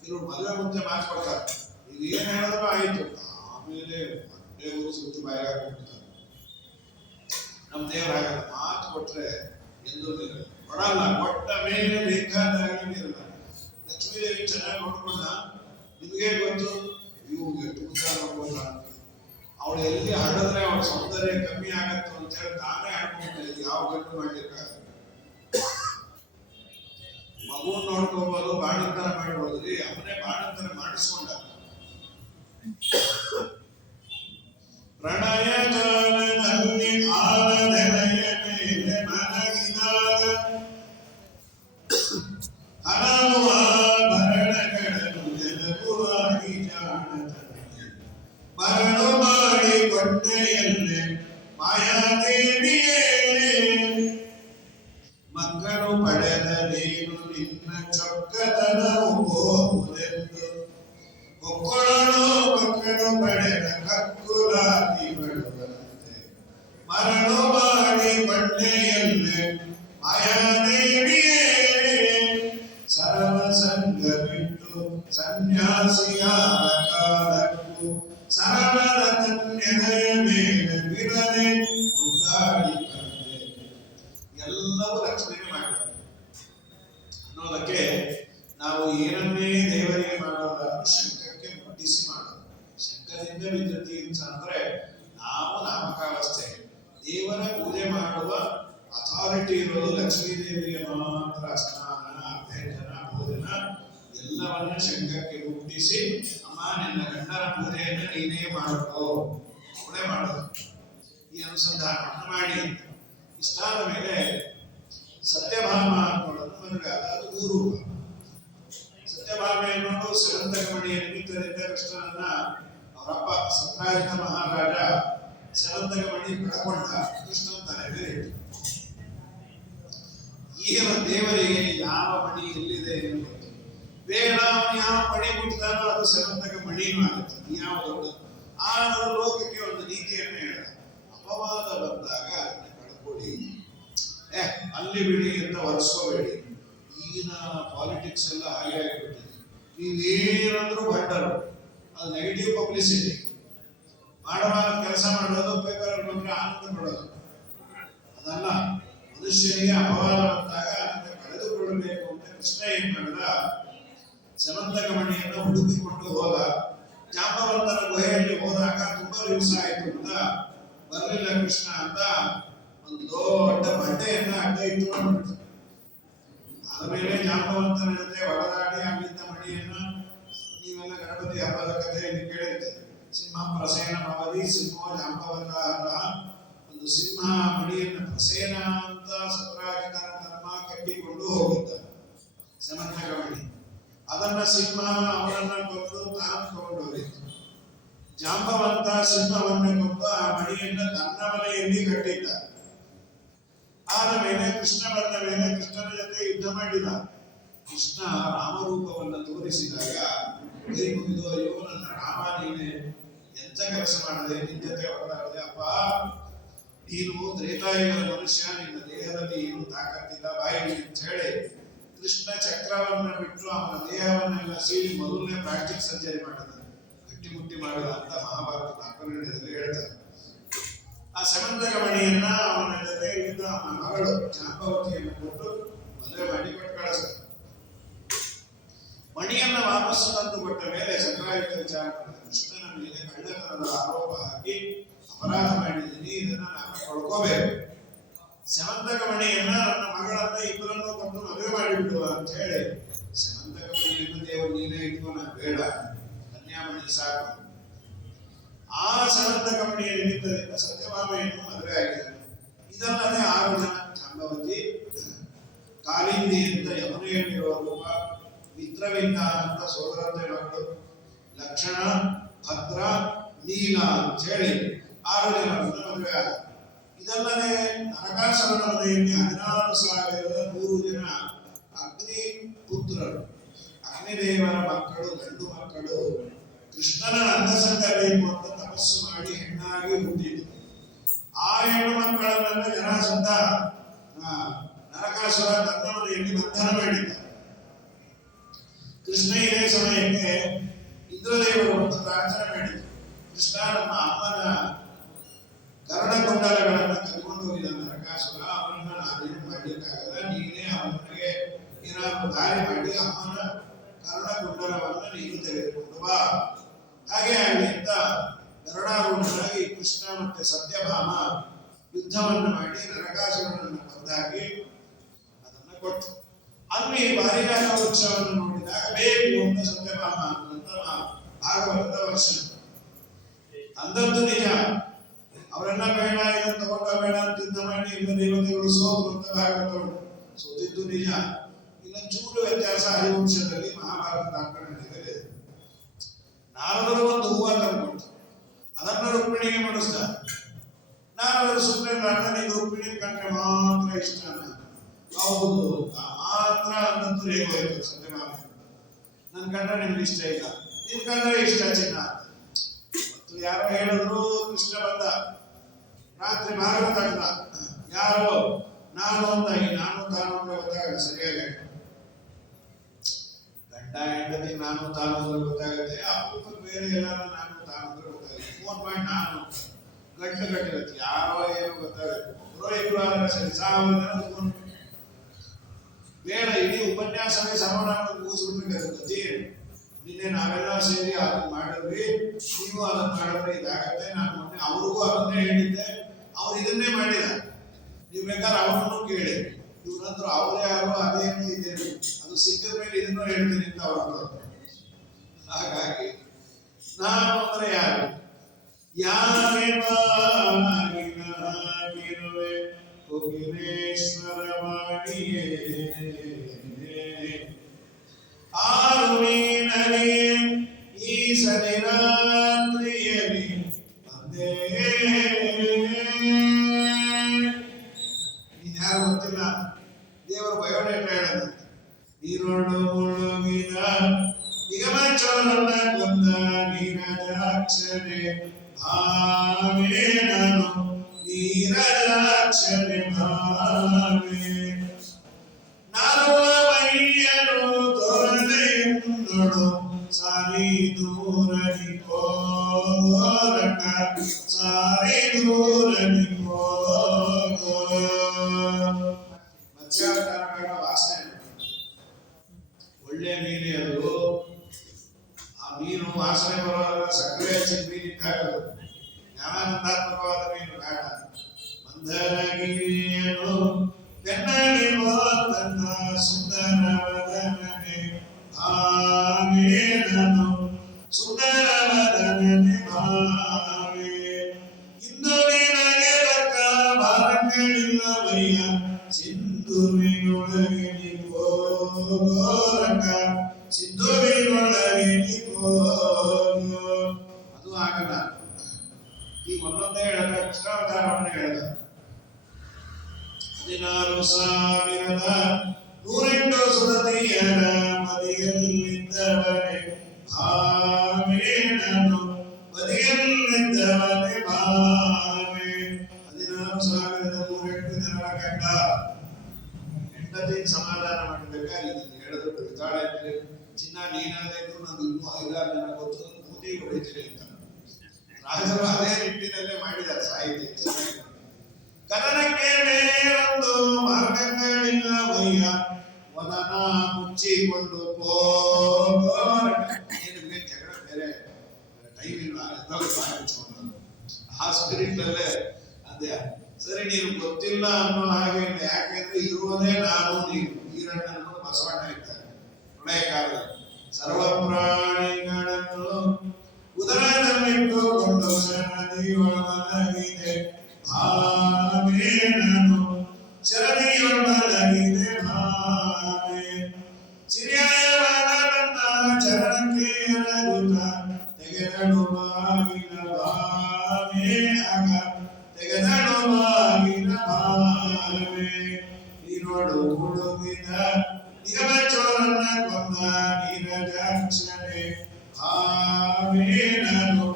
ಇವರು ಮದುವೆ ಮುಂಚೆ ಮಾತು ಕೊಡ್ತಾರೆ, ಈಗ ಏನ್ ಹೇಳಿದ್ರು ಆಯ್ತು. ಆಮೇಲೆ ಮಂಡೆ ಊರು ಸುತ್ತು ಬಾಯಾಗ್ಬಿಡ್ತಾರೆ. ನಮ್ಮ ದೇವರಾಗಲ್ಲ, ಮಾತು ಕೊಟ್ರೆ ಎಂದು ಕೊಡಲ್ಲ, ಕೊಟ್ಟ ಮೇಲೆ ಬೇಕಾದಾಗಲೇ ಇರಲ್ಲ. ಲಕ್ಷ್ಮೀದೇವಿ ಚೆನ್ನಾಗಿ ನೋಡ್ಕೊಂಡ. ನಿಮಗೆ ಗೊತ್ತು ಇವು ಎಷ್ಟು ಉದ್ದಾರ ನೋಡ್ಕೊಂಡ. ಅವಳು ಎಲ್ಲಿ ಹಡಿದ್ರೆ ಅವಳ ಸೌಂದರ್ಯ ಕಮ್ಮಿ ಆಗತ್ತು ಅಂತ ಹೇಳಿ ತಾನೇ ಆಡ್ಕೊಂಡ. ಯಾವ ಗಂಟು ಮಾಡ್ಲಿಕ್ಕಾಗ ಮಗು ನೋಡ್ಕೋಬಹುದು, ಬಾಣಂತರ ಮಾಡ್ಬೋದ್ರಿ. ಅವನೇ ಬಾಣಂತರ ಮಾಡಿಸ್ಕೊಂಡ. ಪ್ರಣಯ ಕಾಲದಲ್ಲಿ ಆಲದೆಲೆಯ ಮೇಲೆ ಮಲಗಿದಾಗ ಹಲವು ಆಭರಣಗಳನ್ನು ನೆಲಗುವಾಗಿ ಜಾಣತನಕ್ಕೆ ಮರಳು ಮಾಡಿ ಕೊಂಡೆಯಲ್ಲೇ ಮಾಯಾದೇವಿಯೇ ಮಕ್ಕಳು ಪಡೆದ ನೀನು ನಿನ್ನ ಚೊಕ್ಕತನವು ಹೋಗುವುದೆಂದು ಒಕ್ಕೊಳಲು ಮಕ್ಕಳು ಪಡೆದ ಕಕ್ಕುಲಾತಿ ಬಡುವಂತೆ ಮರಳು ಮಾಡಿ ಕೊಂಡೆಯಲ್ಲೇ ಮಾಯಾದೇವಿಯೇ ಸರ್ವ ಸಂಘ ಬಿಟ್ಟು ಸನ್ಯಾಸಿಯಾದ ಕಾಲಕ್ಕೂ ಸರ್ವದ ಕನ್ಯೆಯ ಮೇಲೆ ಬಿಡದೆ ಮುದ್ದಾಡಿ ಬಂದೆ. ಎಲ್ಲವೂ ಲಕ್ಷ್ಮಿಗೆ ಮಾಡಬೇಕು ಅನ್ನೋದಕ್ಕೆ ನಾವು ಏನನ್ನೇ ದೇವರಿಗೆ ಮಾಡೋದನ್ನು ಶಂಕಕ್ಕೆ ಮುಟ್ಟಿಸಿ ಮಾಡೋದು. ಶಂಕದಿಂದ ವಿದ್ಯುತಿ ಅಂದ್ರೆ ನಾವು ನಾಮಕಾವಸ್ಥೆ. ದೇವರ ಪೂಜೆ ಮಾಡುವ ಅಥಾರಿಟಿ ಇರೋದು ಲಕ್ಷ್ಮೀ ದೇವಿಗೆ ಮಾತ್ರ. ಸ್ನಾನ ಅಭ್ಯಂಜನ ಭೋಜನ ಎಲ್ಲವನ್ನ ಶಂಕಕ್ಕೆ ಮುಟ್ಟಿಸಿ, ಅಮ್ಮ ನಿನ್ನ ಗಂಡನ ಪೂಜೆಯನ್ನು ನೀನೇ ಮಾಡೋ ಅವಳೇ ಮಾಡೋದು. ಈ ಅನುಸಂಧಾನವನ್ನು ಮಾಡಿ ಇಷ್ಟಾದ ಮೇಲೆ ಸತ್ಯಭಾಮ ಅನ್ನೋದನ್ನು ಮದುವೆ ಆದ. ಅದು ಗುರು. ಸತ್ಯಭಾಮೆ ಅನ್ನೋದು ಸೆವಂತಕಮಣಿಯ ನಿಮಿತ್ತದಿಂದ ಕೃಷ್ಣನನ್ನ ಅವರಪ್ಪ ಸತ್ರಾಜಿತ ಮಹಾರಾಜ ಸೆವಂತಕಮಣಿ ಕಳಕೊಂಡ. ಕೃಷ್ಣನ್ ತಲೆ ಮೇಲೆ ಇಟ್ಟು ಈಗ ದೇವರಿಗೆ ಯಾವ ಮಣಿ ಎಲ್ಲಿದೆ ಎಂದು ಬೇಡ. ಅವನು ಯಾವ ಮಣಿ ಮುಟ್ತಾನೋ ಅದು ಸೆವಂತಕ ಮಣಿನೂ ಆಗುತ್ತೆ. ಯಾವ ದೊಡ್ಡ ಆ ಲೋಕಕ್ಕೆ ಒಂದು ನೀತಿಯನ್ನು ಹೇಳಿದ. ಅಪವಾದ ಬಂದಾಗ ಅದನ್ನ ಕಳ್ಕೊಳ್ಳಿ, ಅಲ್ಲಿ ಬಿಡಿ ಅಂತ ಒರೆಸ್ಕೋಬೇಡಿ. ಈಗಿನ ಪಾಲಿಟಿಕ್ಸ್ ಎಲ್ಲ ಹಾಗೆ ಆಗಿಬಿಟ್ಟಿದೆ. ನೀವೇನಂದ್ರೂ ಭಂಡರು, ಅದು ನೆಗೆಟಿವ್ ಪಬ್ಲಿಸಿಟಿ. ಮಾಡಬಾರ ಕೆಲಸ ಮಾಡೋದು, ಪೇಪರ್ ಬಂದ್ರೆ ಆನಂದ ಪಡೋದು ಅದಲ್ಲ. ಮನುಷ್ಯನಿಗೆ ಅಪವಾದ ಬಂದಾಗ ಅದನ್ನು ಕಳೆದುಕೊಳ್ಳಬೇಕು ಅಂತ ಕೃಷ್ಣ ಏನ್ ಮಾಡಿದ, ಸೆವಂತಕ ಮಣಿಯನ್ನು ಹುಡುಕಿಕೊಂಡು ಹೋದ. ಜಾಂಬವಂತನ ಗುಹೆಯಲ್ಲಿ ಹೋದಾಗ ತುಂಬಾ ದಿವಸ ಆಯ್ತು ಅಂತ ಬರಲಿಲ್ಲ ಕೃಷ್ಣ ಅಂತ ಒಂದು ದೊಡ್ಡ ಬಂಡೆಯನ್ನ ಅಡ್ಡ ಇಟ್ಟುಕೊಂಡು ಆಮೇಲೆ ಜಾಂಬವಂತನ ಜೊತೆ ಹೊಡೆದಾಡಿ ಅಲ್ಲಿದ್ದ ಮಣಿಯನ್ನ, ನೀವೆಲ್ಲ ಗಣಪತಿ ಹಬ್ಬದ ಕಥೆಯಲ್ಲಿ ಕೇಳಿದ್ದೆ. ಸಿಂಹ ಪ್ರಸೇನ ಭವತಿ ಸಿಂಹೋ ಜಾಂಬವಂತ ಒಂದು ಸಿಂಹ ಮಣಿಯನ್ನು ಪ್ರಸೇನ ಅಂತ ಸತ್ರಾಜಿತನ ತಮ್ಮ ಕಟ್ಟಿಕೊಂಡು ಹೋಗಿದ್ದ ಸೆವಂತಕ ಮಣಿ. ಅದನ್ನ ಸಿಂಹ ಅವರನ್ನ ಕೊಂದು ತಾನು ತಗೊಂಡು ಹೋಗಿತ್ತು. ಜಾಂಬವಂತ ಸಿಂಹವನ್ನು ಕೊಂದು ಆ ಮಣಿಯನ್ನು ತನ್ನ ಮನೆಯಲ್ಲಿ ಕಟ್ಟಿದ್ದ. ಆದ ಮೇಲೆ ಕೃಷ್ಣ ಬಂದ ಮೇಲೆ ಕೃಷ್ಣನ ಜೊತೆ ಯುದ್ಧ ಮಾಡಿದ. ಕೃಷ್ಣ ರಾಮರೂಪವನ್ನು ತೋರಿಸಿದಾಗ ಕೈ ಮುಗಿದು, ಅಯ್ಯೋ ನನ್ನ ರಾಮ, ನೀನೆ ಎಂತ ಕೆಲಸ ಮಾಡದೆ, ನಿನ್ನ ಜೊತೆ ಹೊರದಾಡದೆ. ಅಪ್ಪ, ನೀನು ತ್ರೇತಾಯುಗದ ಮನುಷ್ಯ, ನಿನ್ನ ದೇಹದಲ್ಲಿ ಏನು ತಾಕತ್ತಿಲ್ಲ, ಬಾಯಿ ಅಂತ ಹೇಳಿ ಕೃಷ್ಣ ಚಕ್ರವನ್ನು ಬಿಟ್ಟು ಅವನ ದೇಹವನ್ನೆಲ್ಲ ಸೀಳಿ ಮೊದಲನೇ ಪ್ಲಾಸ್ಟಿಕ್ ಸರ್ಜರಿ ಮಾಡಿದ, ಗಟ್ಟಿಮುಟ್ಟಿ ಮಾಡಿದ ಅಂತ ಮಹಾಭಾರತದ ಅಪರ್ಣದಲ್ಲಿ ಹೇಳ್ತಾರೆ. ಆ ಸಮಂತಕ ಮಣಿಯನ್ನ ಅವನ ಜೊತೆ ಇದ್ದ ಅವನ ಮಗಳು ಜಾಂಬವತಿಯನ್ನು ಕೊಟ್ಟು ಮದುವೆ ಮಾಡಿ ಕೊಟ್ಟು ಕಳಿಸ್ತಾರೆ. ಮಣಿಯನ್ನ ವಾಪಸ್ಸು ತಂದು ಕೊಟ್ಟ ಮೇಲೆ ಸಂಗ್ರಾಹಿತ ವಿಚಾರ ಮಾಡಿದ. ಕೃಷ್ಣನ ಮೇಲೆ ಕಳ್ಳತನದ ಆರೋಪ ಹಾಕಿ ಅಪರಾಧ ಮಾಡಿದ್ದೀನಿ, ಇದನ್ನ ನಾನು ಕಳ್ಕೋಬೇಕು. ಸಮಂತಕ ಮಣಿಯನ್ನ ನನ್ನ ಮಗಳನ್ನ ಇಬ್ಬರನ್ನು ಕೊಂದು ಮದುವೆ ಮಾಡಿಬಿಡುವ ಅಂತ ಹೇಳಿ ಸಮಂತಕ ಮಣಿಯನ್ನು ದೇವರು ನೀನೇ ಇಟ್ಕೊ, ನಾನು ಬೇಡ, ಕನ್ಯಾಮಣಿ ಸಾಕು. ಆ ಸಮಂತಕ ಮಣಿಯ ನಿಮಿತ್ತದಿಂದ ಸತ್ಯಭಾಮೆಯನ್ನು ಮದುವೆ ಆಗಿದ್ದಾನೆ. ಇದಲ್ಲದೆ 6 ಜನ, ಜಾಂಬವತಿ, ಕಾಲಿಂದಿ ಅಂತ ಯಮುನೆಯಲ್ಲಿರುವ ರೂಪ, ಮಿತ್ರವಿಂದ ಅಂತ ಸೋದರತೆ ಮಗಳು, ಲಕ್ಷಣ, ಭದ್ರ, ನೀಲ ಅಂತ ಹೇಳಿ 6 ಜನರನ್ನು ಮದುವೆ ಆದ. ಇದಲ್ಲದೆ ನರಕಾಸುರನ ಮನೆಯಲ್ಲಿ 16,100 ಜನ ಅಗ್ನಿ ಪುತ್ರರು, ಅಗ್ನಿದೇವರ ಮಕ್ಕಳು, ಗಂಡು ಮಕ್ಕಳು ಕೃಷ್ಣನ ಅಂಗಸಂಗ ಬೇಕು ಅಂತ ತಪಸ್ಸು ಮಾಡಿ ಹೆಣ್ಣಾಗಿ ಹುಟ್ಟಿದ್ರು. ಆ ಹೆಣ್ಣು ಮಕ್ಕಳನ್ನೆಲ್ಲ ಜರಾಸಂಧ ನರಕಾಸುರ ತನ್ನ ಮನೆಯಲ್ಲಿ ಬಂಧನ ಮಾಡಿದ್ದ. ಕೃಷ್ಣ ಇದೇ ಸಮಯಕ್ಕೆ ಇಂದ್ರದೇವರು ಒಂದು ಪ್ರಾರ್ಥನೆ ಮಾಡಿದ್ರು. ಕೃಷ್ಣ, ನಮ್ಮ ಅಮ್ಮನ ಕರ್ಣಕುಂಡಲಗಳನ್ನು ಕರ್ಕೊಂಡು ಹೋಗಿದ ನರಕಾಸುರ, ಅವನನ್ನ ನಾನೇನು ಮಾಡ್ಲಿಕ್ಕಾಗಲ್ಲ, ನೀನೇ ಅವನಿಗೆ ಏನಾದ್ರು ದಾರಿ ಮಾಡಿ ಅಮ್ಮನ ಕರ್ಣಕುಂಡಲವನ್ನು ನೀನು ತೆಗೆದುಕೊಂಡು ಬಾ. ಹಾಗೆ ಆಗಲಿ ಅಂತ ಗರುಡಾರೂಢನಾಗಿ ಕೃಷ್ಣ ಮತ್ತೆ ಸತ್ಯಭಾಮ ಯುದ್ಧವನ್ನು ಮಾಡಿ ನರಕಾಸುರನನ್ನು ಕೊಂದಾಕಿ ಅದನ್ನು ಕೊಟ್ಟು. ಅಲ್ಲಿ ಪಾರಿಜಾತ ವೃಕ್ಷವನ್ನು ನೋಡಿದಾಗ ಬೇಕು ಅಂತ ಸತ್ಯಭಾಮ ಅಂತ ಭಾಗವತದ ವರ್ಷ ಅಂದದ್ದು ನಿಜ. ಅವರೆಲ್ಲ ಬೇಡ, ಇದನ್ನು ತಗೊಂಡ ಬೇಡ ಅಂತ ಯುದ್ಧ ಮಾಡಿ ಎಲ್ಲ ದೇವತೆಗಳು ಸೋತು ಅಂತ ಭಾಗವತ ಸೋತಿದ್ದು ನಿಜ. ಇನ್ನೊಂಚೂರು ವ್ಯತ್ಯಾಸ ಹರಿವಂಶದಲ್ಲಿ ಮಹಾಭಾರತದ ಆಕರಣೆಗಳಿದೆ. ನಾರದರು ಒಂದು ಹೂವ ತಂದ್ಕೊಟ್ಟು ಅದನ್ನ ರುಕ್ಮಿಣಿಗೆ ಮಾಡಿಸ್ತಾರೆ. ನಾರದರು ಸುಮ್ಮನೆ ನೀನು ರುಕ್ಮಿಣಿ ಕಂಡ್ರೆ ಮಾತ್ರ ಇಷ್ಟ, ಹೌದು ಮಾತ್ರ ಅನ್ನಂತೂ ಹೇಗೋಯ್ತು ಸತ್ಯಭಾಮ, ನನ್ ಕಂಡ್ರೆ ನಿಮ್ಗೆ ಇಷ್ಟ ಇಲ್ಲ, ನಿನ್ ಕಂಡ್ರೆ ಇಷ್ಟ ಚಿನ್ನ ಅಂತ. ಮತ್ತು ಯಾರೋ ಹೇಳಿದ್ರು ಕೃಷ್ಣ ಬಂದ ರಾತ್ರಿ ಭಾಗವತ ಯಾರೋ ನಾನು ಅಂದಾಗಿ, ನಾನು ತಾನು ಅಂದ್ರೆ ಗೊತ್ತಾಗಲ್ಲ ಸರಿಯಾಗಿ, ಗಂಡ ಹೆಂಡತಿ ನಾನು ತಾನು ಅಂದ್ರೆ ಗೊತ್ತಾಗುತ್ತೆ. ಅಪರೂಪಕ್ಕೆ ಬೇರೆ ಎಲ್ಲಾರು ನಾನು ತಾನು ಅಂದ್ರೆ ಗೊತ್ತಾಗುತ್ತೆ. ಫೋನ್ ಮಾಡಿ ನಾನು ಗಂಟು ಗಟ್ಟಿರುತ್ತೆ, ಯಾರೋ ಏನೋ ಗೊತ್ತಾಗುತ್ತೆ. ಸರಿ 1000 ಜನ ಬೇಡ, ಇಡೀ ಉಪನ್ಯಾಸವೇ ಸರ್ವನಾಮ ಮುಗಿಸ್ಬಿಟ್ರೆ ಗತಿ. ನಿನ್ನೆ ನಾವೆಲ್ಲ ಸೇರಿ ಅದನ್ನ ಮಾಡಿದ್ವಿ, ನೀವು ಅದನ್ನ ಮಾಡಿದ್ರೆ ಇದಾಗತ್ತೆ. ನಾನು ಮೊನ್ನೆ ಅವ್ರಿಗೂ ಅದನ್ನೇ ಹೇಳಿದ್ದೆ, ಅವ್ರು ಇದನ್ನೇ ಮಾಡಿದ. ನೀವು ಬೇಕಾದ್ರೆ ಅವರನ್ನು ಕೇಳಿ, ಇವ್ರಂದ್ರು ಅವ್ರು ಯಾರು ಅದೇನು ಇದೇನು, ಅದು ಸಿಕ್ಕಿದ ಮೇಲೆ ಇದನ್ನು ಹೇಳ್ತೀನಿ ಅಂತ ಅವ್ರು. ಹಾಗಾಗಿ ನಾನು ಅಂದ್ರೆ ಯಾರು, ಯಾರಿರುವೆ ಕುಬೇರೇಶ್ವರ ವಾಣಿಯೇ ಆರುವೀನಗೆ ಈ ಸರಿರಾತ್ರಿಯಲ್ಲಿ ಬಂದೇ. ಇನ್ಯಾರು ಗೊತ್ತಿಲ್ಲ, ದೇವರ ಬಯೋಡೇಟಾ ಹೇಳದಂತೆ. ನೀರೊಳು ಮುಳುಗಿದ ನಿಗಮಚೋರನ ಕೊಂದ ನೀರಜಾಕ್ಷರೆ ಭಾವೇ, ನಾನು ನೀರಜಾಕ್ಷರೆ ಭಾವೇ. ನಾರುವ ಮೈಯನು ತೋರದೆ ಎಂದೊಳು ಸಾರಿ ದೂರನಿ ಕೋರಕ, ಸಾರಿ ದೂರನಿ ಹೋಗೋ. ಮತ್ಸ್ಯಾವತಾರಗಳ ವಾಸನೆ ಒಳ್ಳೆ ಮೀನು, ಅದು ಆ ಮೀನು ವಾಸನೆ ಬರುವಾಗ ಸಕ್ಕರೆ ಹಚ್ಚಿದ ಮೀನಿದ್ದ ಹಾಕದು, ಜ್ಞಾನಾನಂದಾತ್ಮಕವಾದ ಮೀನು ಕಾಟ. ಮಂದರಗಿರಿಯನು ಬೆನ್ನಡಿ ತನ್ನ ಸುಂದರ ವದನನೆ ಭಾವೇ, ನಾನು ಸುಂದರ ವದನನೆ ಭಾವೇ. ಇಂದು ನಿನಗೆ ತಕ್ಕ ಭಾರಗಳಿಲ್ಲವಯ್ಯ, ಸಿಂಧುವಿನೊಳಗೆ ನಿಗೋರಕ, ಸಿಂಧುವಿನೊಳಗೆ ನಿಗೋಗೋ. ಅದು ಆಗಲ್ಲ. ಈ ಒಂದೊಂದೇ ಹೇಳಿದ ಕೃಷ್ಣಾವತಾರವನ್ನು ಹೇಳಿದ 16,108 ಸುರತಿಯರ ಮದಿಯಲ್ಲಿದ್ದವನೇ ಭಾವೇನನು ಬದಿಯಲ್ಲಿದ್ದವನೇ ಭಾವೆ. 16,108 ಜನರ ಗಂಡ ಹೆಂಡತಿ ಸಮಾಧಾನ ಮಾಡಬೇಕಾಗಿದ್ದು ಹೇಳಿದ್ರು ಬಿಡ್ತಾಳೆ ಅಂದ್ರೆ ಚಿನ್ನ ನೀನಾದ್ರು ನಾನು ಇನ್ನೂ 5-6 ಜನ ಗೊತ್ತು ಮೂತಿ ಹೊಡಿತೀನಿ ಅಂತ ರಾಜರು ಅದೇ ನಿಟ್ಟಿನಲ್ಲೇ ಮಾಡಿದ್ದಾರೆ ಸಾಹಿತ್ಯ. ಕದನಕ್ಕೆ ಬೇರೊಂದು ಮಾರ್ಗಗಳಿಲ್ಲವಯ್ಯ ವದನ ಮುಚ್ಚಿಕೊಂಡು ಜಗಳ ಬೇರೆ ಟೈಮ್ ಇಲ್ಲ ಆ ಸ್ಪಿರಿಟ್ ಅಲ್ಲೇ ಅದೇ ಸರಿ ನೀನು ಗೊತ್ತಿಲ್ಲ ಅನ್ನೋ ಹಾಗೆ ಯಾಕೆಂದ್ರೆ ಇರುವುದೇ ನಾನು ನೀನು ಈರಣ್ಣ ಬಸವಣ್ಣ ಇದ್ದಾರೆ ಪ್ರಳಯ ಕಾಲದಲ್ಲಿ ಸರ್ವ ಪ್ರಾಣಿಗಳನ್ನು ಉದರದಲ್ಲಿಟ್ಟುಕೊಂಡು ಶರಣದಿಯೊಳಗಿದೆ ಭಾವೇನನು ಶರಣದಿಯೊಳಗಿದೆ ಭಾವೆ. ಸಿರಿಯಾಯವಾದ ನನ್ನ ಚರಣಕ್ಕೆ ಎರಗುತ್ತ ತೆಗೆದಳು ಬಾಗಿನ ಭಾವೆ ಆಗ ತೆಗೆದಳು ಬಾಗಿನ ಭಾವೆ. ನೀನೋಡು ಹುಡುಗಿದ ನಿಗಮಚೋರನ್ನ ಕೊಂದ ನೀರಜಾಕ್ಷನೆ ಭಾವೇನನು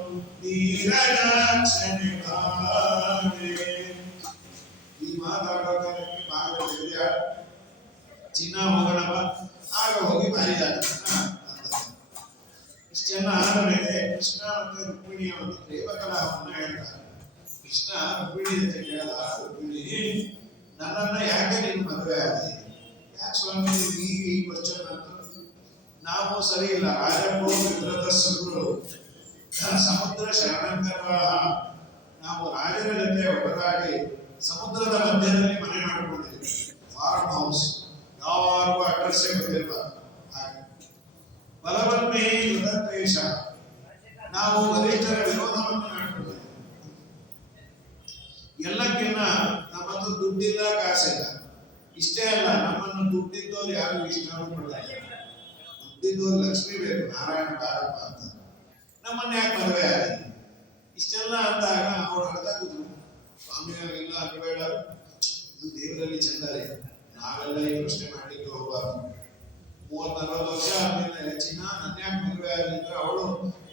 ನೀರಜಾಕ್ಷನೆ ಭಾವೆ. ಈ ಮಾತಾಡೋಕೆ ಭಾಗವತ ಚಿನ್ನ ಹೋಗೋಣಪ್ಪ ಆಗ ಹೋಗಿ ಬಾರಿದಾಟ ಇಷ್ಟೆಲ್ಲ ಆದ ಮೇಲೆ ಕೃಷ್ಣ ಮತ್ತು ರುಕ್ಮಿಣಿಯ ಒಂದು ಪ್ರೇಮ ಕಲಹವನ್ನು ಹೇಳ್ತಾರೆ. ಕೃಷ್ಣ ರುಕ್ಮಿಣಿ ಜೊತೆ ಕೇಳದ ರುಕ್ಮಿಣಿ ನನ್ನನ್ನ ಯಾಕೆ ನೀನು ಮದುವೆ ಆದಿ? ಯಾಕೆ ಸ್ವಾಮಿ ಈ ಕ್ವಶನ್ ಅಂತ ನಾವು ಸರಿ ಇಲ್ಲ. ರಾಜಪ್ಪು ವಿಗ್ರಹದ ಸುರು ಸಮುದ್ರ ಶರಣಂಕರ ನಾವು ರಾಜರ ಜೊತೆ ಒಬ್ಬರಾಗಿ ಸಮುದ್ರದ ಮಧ್ಯದಲ್ಲಿ ಮನೆ ಮಾಡಿಕೊಂಡಿದ್ದೀವಿ. ಫಾರ್ಮ್ ಹೌಸ್ ಯಾರಿಗೂ ಅಡ್ರೆಸ್ ಗೊತ್ತಿಲ್ಲ. ಹಾಗೆ ಬಲವನ್ನೇ ಯುದ್ಧದ್ವೇಷ ನಾವು ವರಿಷ್ಠರ ವಿರೋಧವನ್ನು ಮಾಡಿಕೊಂಡಿದ್ದೀವಿ. ಎಲ್ಲಕ್ಕಿಂತ ನಮ್ಮದು ದುಡ್ಡಿಲ್ಲ ಕಾಸಿಲ್ಲ. ಇಷ್ಟೇ ಅಲ್ಲ ನಮ್ಮನ್ನು ದುಡ್ಡಿದ್ದವ್ರು ಯಾರು ಇಷ್ಟನೂ ಪಡಲ್ಲ. ದುಡ್ಡಿದ್ದವ್ರು ಲಕ್ಷ್ಮಿ ಬೇಕು ನಾರಾಯಣ ಬಾರಪ್ಪ ಅಂತ ನಮ್ಮನ್ನ ಯಾಕೆ ಮದುವೆ ಆಗಿ ಇಷ್ಟೆಲ್ಲ ಅಂದಾಗ ಅವ್ರು ಅರ್ಥ ಕೂತ್ರು ಸ್ವಾಮಿಯಾಗೆಲ್ಲ ಅನ್ಬೇಡ ಇದು ದೇವರಲ್ಲಿ ಚಂದ ರೀ ನಾವೆಲ್ಲ ಈ ಪ್ರಶ್ನೆ ಮಾಡ್ಲಿಕ್ಕೆ ಹೋಗಬಾರ್ದು. 30-40 ವರ್ಷ ಆದ್ಮೇಲೆ ಚಿನ್ನ ನನ್ನ ಯಾಕೆ ಮದುವೆ ಆಗಿದ್ರೆ ಅವಳು